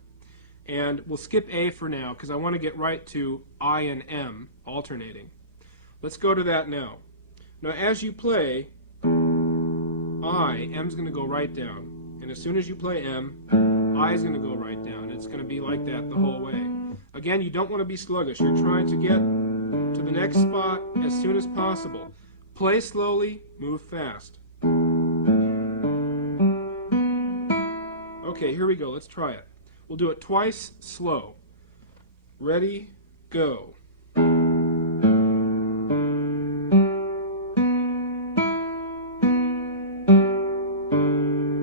And we'll skip A for now because I want to get right to I and M alternating. Let's go to that now. Now as you play I, M's going to go right down. And as soon as you play M, I is going to go right down. It's going to be like that the whole way. Again, you don't want to be sluggish. You're trying to get to the next spot as soon as possible. Play slowly, move fast. Okay, here we go. Let's try it. We'll do it twice, slow. Ready, go.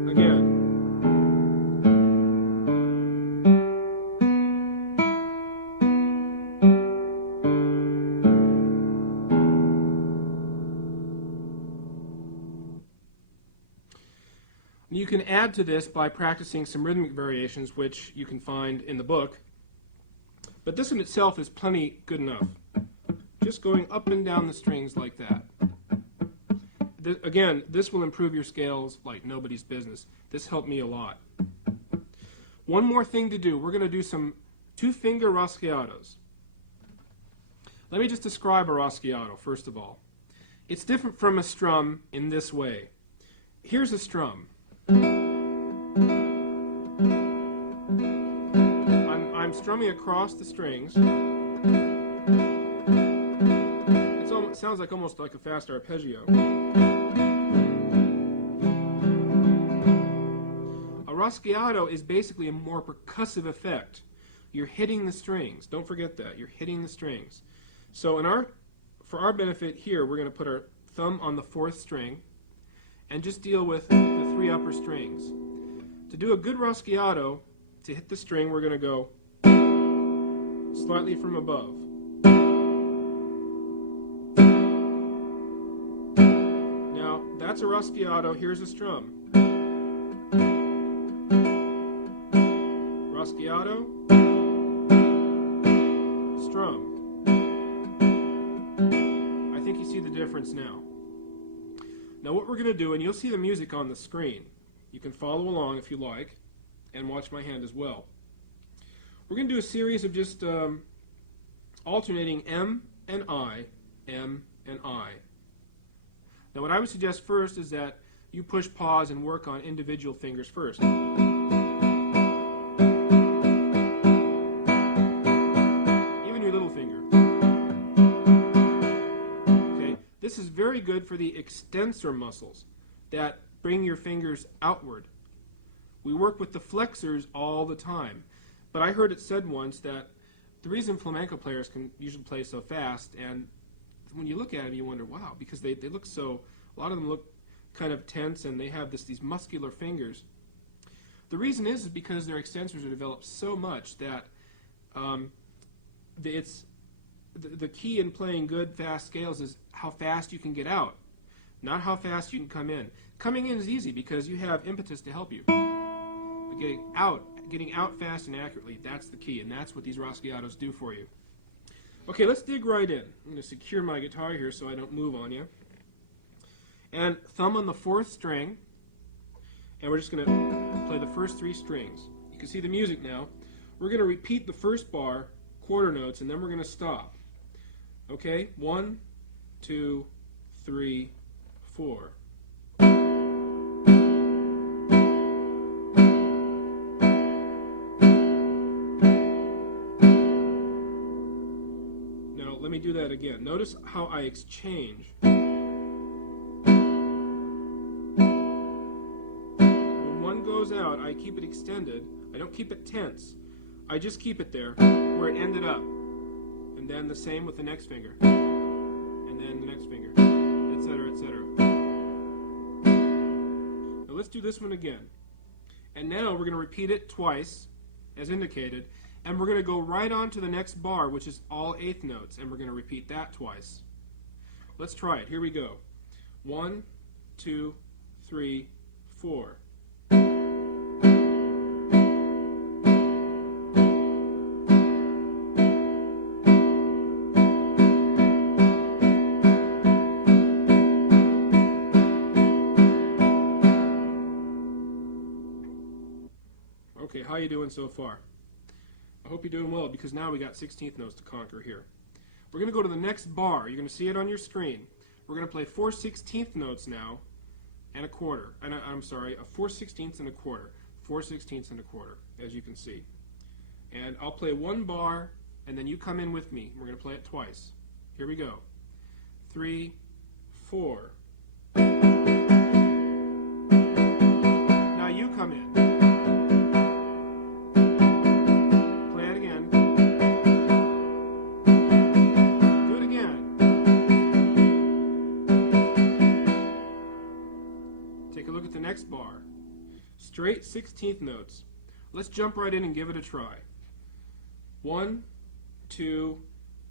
Again. You can add to this by practicing some rhythmic variations, which you can find in the book. But this in itself is plenty good enough. Just going up and down the strings like that. Again, this will improve your scales like nobody's business. This helped me a lot. One more thing to do. We're going to do some two-finger raschiatos. Let me just describe a raschiato, first of all. It's different from a strum in this way. Here's a strum. I'm strumming across the strings. It sounds like almost like a fast arpeggio. A raschiato is basically a more percussive effect. You're hitting the strings. Don't forget that. You're hitting the strings. So for our benefit here, we're going to put our thumb on the 4th string and just deal with the 3 upper strings. To do a good raschiato, to hit the string, we're going to go slightly from above. Now, that's a ruschiato. Here's a strum. Ruschiato, strum. I think you see the difference now. Now what we're going to do, and you'll see the music on the screen. You can follow along if you like, and watch my hand as well. We're going to do a series of just alternating M and I, M and I. Now what I would suggest first is that you push pause and work on individual fingers first. This is very good for the extensor muscles that bring your fingers outward. We work with the flexors all the time. But I heard it said once that the reason flamenco players can usually play so fast, and when you look at them you wonder, wow, because they look so, a lot of them look kind of tense and they have these muscular fingers. The reason is because their extensors are developed so much that the key in playing good, fast scales is how fast you can get out, not how fast you can come in. Coming in is easy because you have impetus to help you. But getting out fast and accurately, that's the key, and that's what these ruschiatos do for you. Okay, let's dig right in. I'm going to secure my guitar here so I don't move on you. And thumb on the 4th string, and we're just going to play the first 3 strings. You can see the music now. We're going to repeat the first bar, quarter notes, and then we're going to stop. Okay, 1, 2, 3, 4. Now, let me do that again. Notice how I exchange. When one goes out, I keep it extended. I don't keep it tense. I just keep it there where it ended up. And then the same with the next finger, and then the next finger, etc., etc. Now let's do this one again. And now we're going to repeat it twice, as indicated, and we're going to go right on to the next bar, which is all 8th notes, and we're going to repeat that twice. Let's try it. Here we go. 1, 2, 3, 4. Okay, how are you doing so far? I hope you're doing well, because now we got 16th notes to conquer here. We're going to go to the next bar. You're going to see it on your screen. We're going to play 4 16th notes now and a quarter. And I'm sorry, a 4 16ths and a quarter. 4 16ths and a quarter, as you can see. And I'll play 1 bar, and then you come in with me. We're going to play it twice. Here we go. 3, 4. Now you come in. Next bar, straight 16th notes. Let's jump right in and give it a try. 1, 2,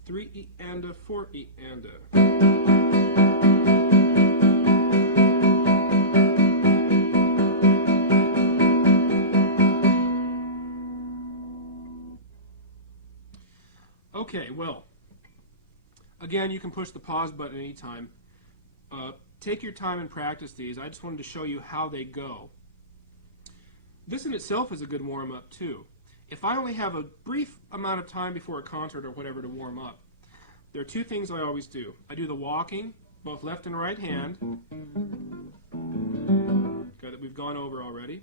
3 E and a, 4 E and a. Okay, well, again, you can push the pause button anytime. Take your time and practice these. I just wanted to show you how they go. This in itself is a good warm-up too. If I only have a brief amount of time before a concert or whatever to warm up, there are 2 things I always do. I do the walking, both left and right hand. Got it, we've gone over already.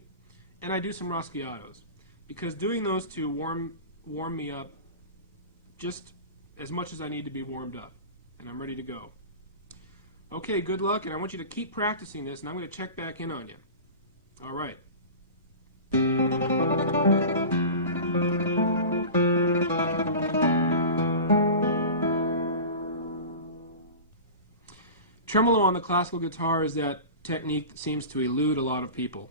And I do some ruschiatos, because doing those 2 warm me up just as much as I need to be warmed up, and I'm ready to go. Okay, good luck, and I want you to keep practicing this, and I'm going to check back in on you. All right. Tremolo on the classical guitar is that technique that seems to elude a lot of people.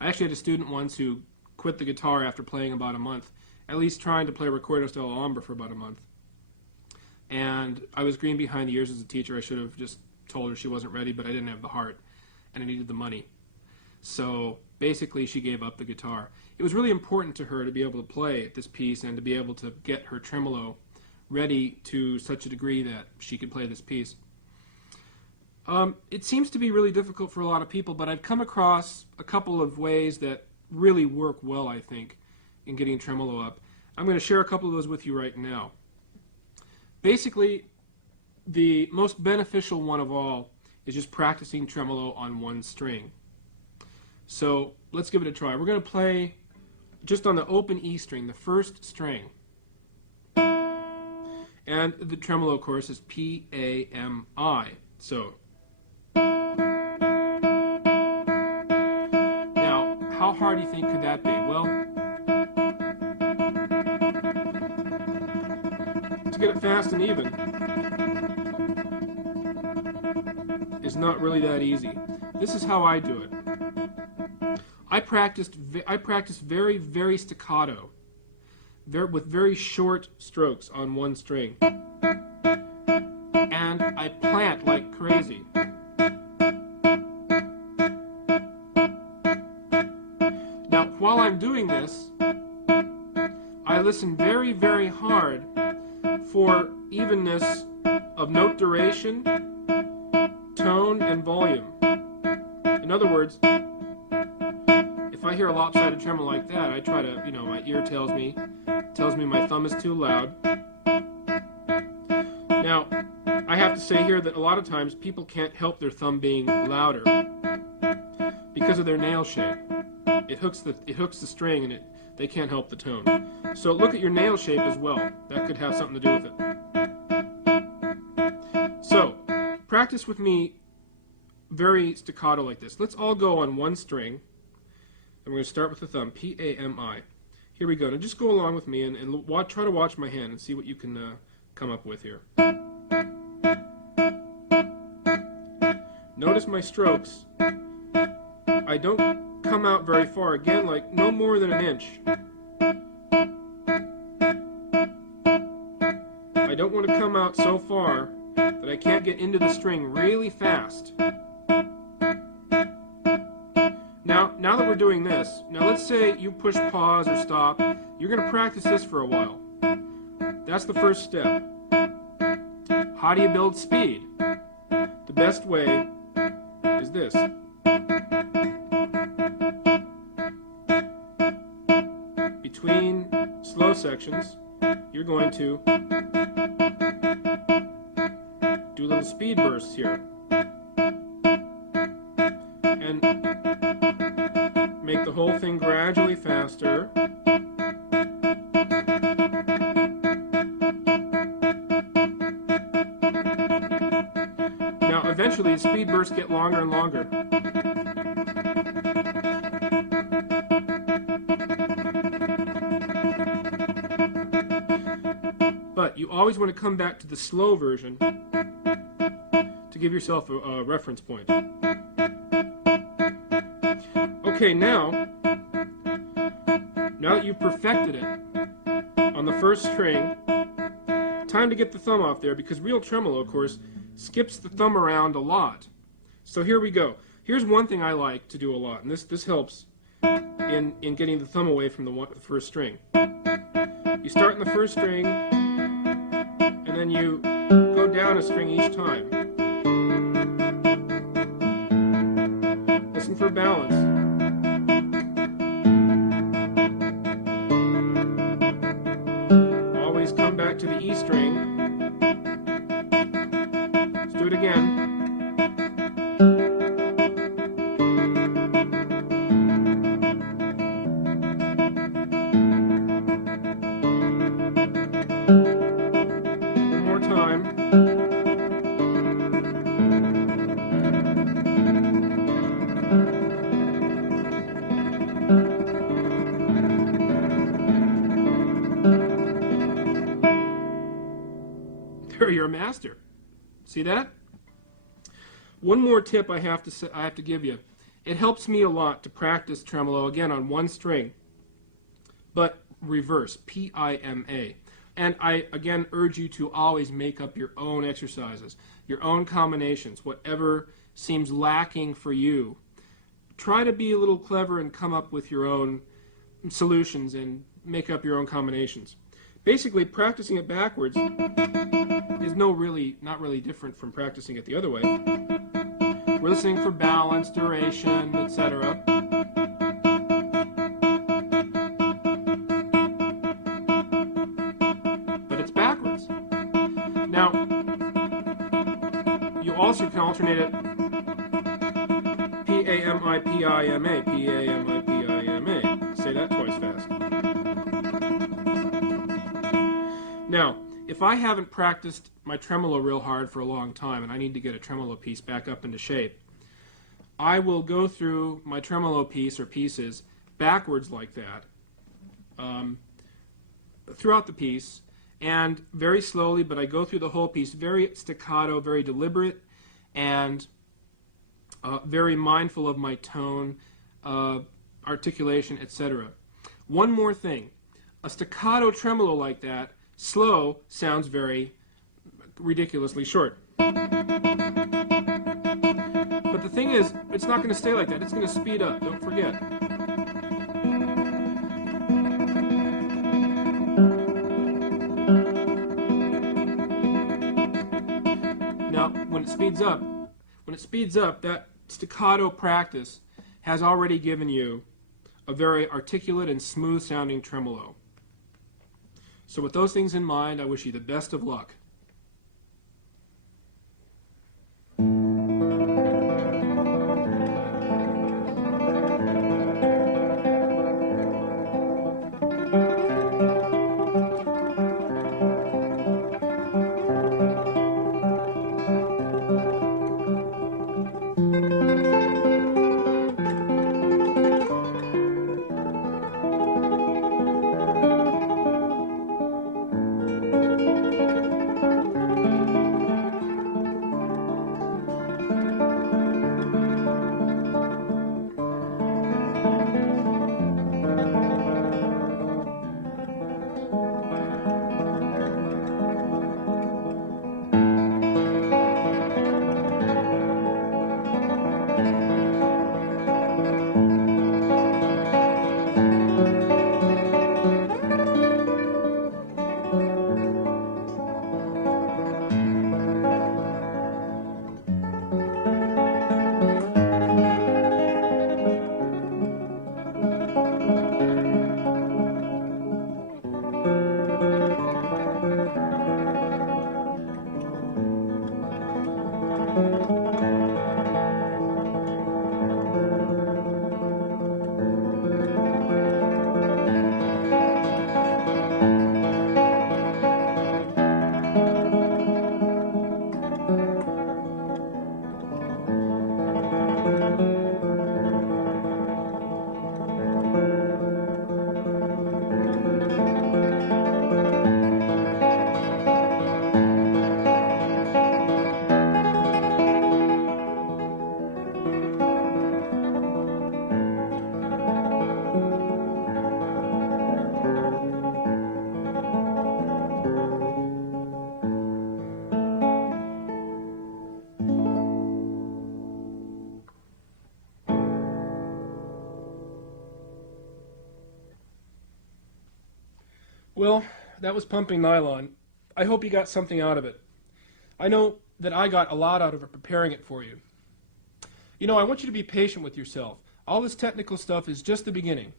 I actually had a student once who quit the guitar after playing about a month, at least trying to play Recuerdos del Hombre for about a month. And I was green behind the ears as a teacher. I should have just told her she wasn't ready, but I didn't have the heart, and I needed the money. So basically, she gave up the guitar. It was really important to her to be able to play this piece and to be able to get her tremolo ready to such a degree that she could play this piece. It seems to be really difficult for a lot of people, but I've come across a couple of ways that really work well, I think, in getting tremolo up. I'm going to share a couple of those with you right now. Basically, the most beneficial one of all is just practicing tremolo on one string. So let's give it a try. We're going to play just on the open E string, the first string. And the tremolo, of course, is P-A-M-I. So now, how hard do you think could that be? Well, to get it fast and even is not really that easy. This is how I do it. I practice very, very staccato, with very short strokes on one string. And I plant like crazy. Now, while I'm doing this, I listen very, very hard for evenness of note duration, tone, and volume. In other words, if I hear a lopsided tremolo like that, I try to, my ear tells me my thumb is too loud. Now, I have to say here that a lot of times people can't help their thumb being louder because of their nail shape. It hooks the string, and they can't help the tone. So look at your nail shape as well. That could have something to do with it. So practice with me very staccato like this. Let's all go on one string. And we're going to start with the thumb, P-A-M-I. Here we go. Now just go along with me and try to watch my hand and see what you can come up with here. Notice my strokes. I don't come out very far. Again, like no more than an inch. I don't want to come out so far that I can't get into the string really fast. Now that we're doing this, now let's say you push pause or stop. You're going to practice this for a while. That's the first step. How do you build speed? The best way is this. Between slow sections, you're going to do little speed bursts here. And make the whole thing gradually faster. Now, eventually, the speed bursts get longer and longer. But you always want to come back to the slow version to give yourself a reference point. Okay, now that you've perfected it on the first string, time to get the thumb off there, because real tremolo, of course, skips the thumb around a lot. So here we go. Here's one thing I like to do a lot, and this helps in getting the thumb away from the first string. You start in the first string, and then you go down a string each time. Listen for balance. Come back to the E string. Let's do it again. One more time. You're a master. See that? One more tip I have to give you. It helps me a lot to practice tremolo again on one string. But reverse, P-I-M-A. And I, again, urge you to always make up your own exercises, your own combinations, whatever seems lacking for you. Try to be a little clever and come up with your own solutions and make up your own combinations. Basically, practicing it backwards is not really different from practicing it the other way. We're listening for balance, duration, etc. But it's backwards. Now, you also can alternate it P-A-M-I-P-I-M-A, P-A-M-I-P-I-M-A. Say that twice fast. Now, if I haven't practiced my tremolo real hard for a long time and I need to get a tremolo piece back up into shape, I will go through my tremolo piece or pieces backwards like that throughout the piece, and very slowly, but I go through the whole piece very staccato, very deliberate, and very mindful of my tone, articulation, etc. One more thing. A staccato tremolo like that, slow, sounds very ridiculously short. But the thing is, it's not going to stay like that. It's going to speed up. Don't forget. Now, when it speeds up, that staccato practice has already given you a very articulate and smooth-sounding tremolo. So with those things in mind, I wish you the best of luck. Well, that was pumping Nylon. I hope you got something out of it. I know that I got a lot out of it preparing it for you. You know, I want you to be patient with yourself. All this technical stuff is just the beginning.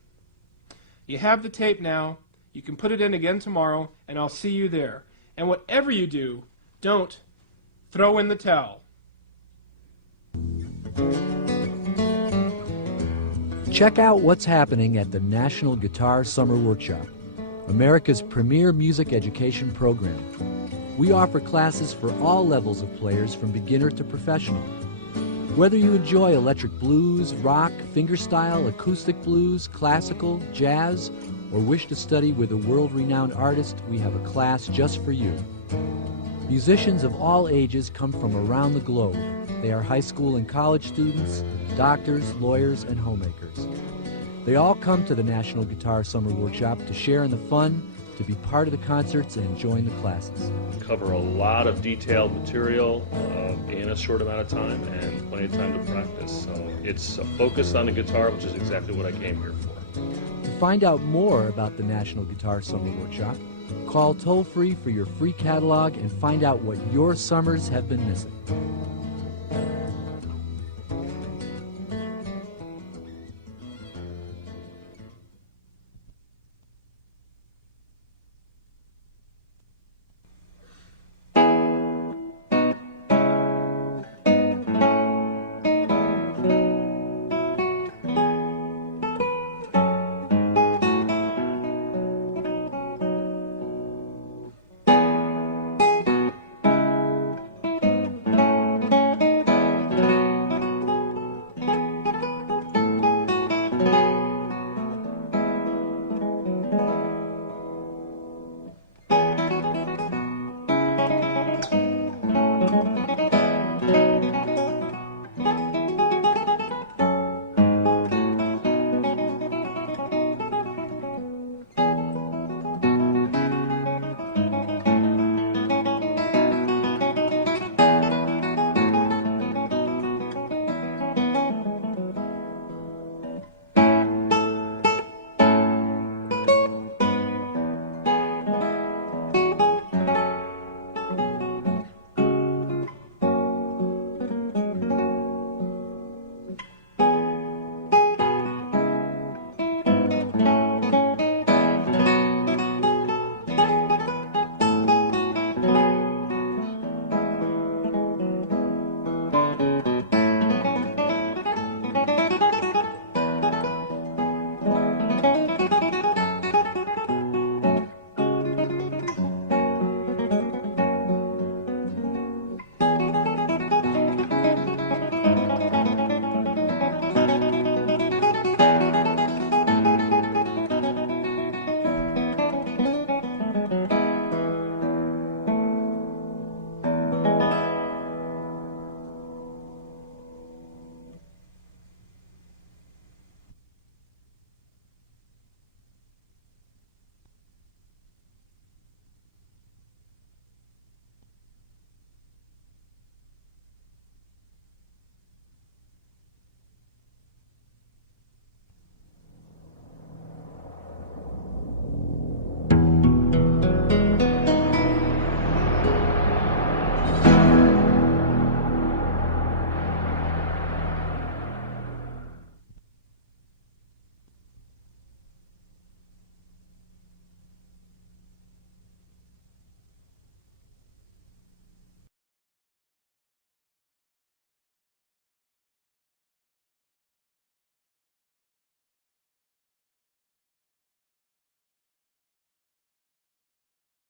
You have the tape now. You can put it in again tomorrow, and I'll see you there. And whatever you do, don't throw in the towel. Check out what's happening at the National Guitar Summer Workshop, America's premier music education program. We offer classes for all levels of players from beginner to professional. Whether you enjoy electric blues, rock, fingerstyle, acoustic blues, classical, jazz, or wish to study with a world-renowned artist, we have a class just for you. Musicians of all ages come from around the globe. They are high school and college students, doctors, lawyers, and homemakers. They all come to the National Guitar Summer Workshop to share in the fun, to be part of the concerts, and join the classes. Cover a lot of detailed material in a short amount of time and plenty of time to practice. So it's focused on the guitar, which is exactly what I came here for. To find out more about the National Guitar Summer Workshop, call toll-free for your free catalog and find out what your summers have been missing.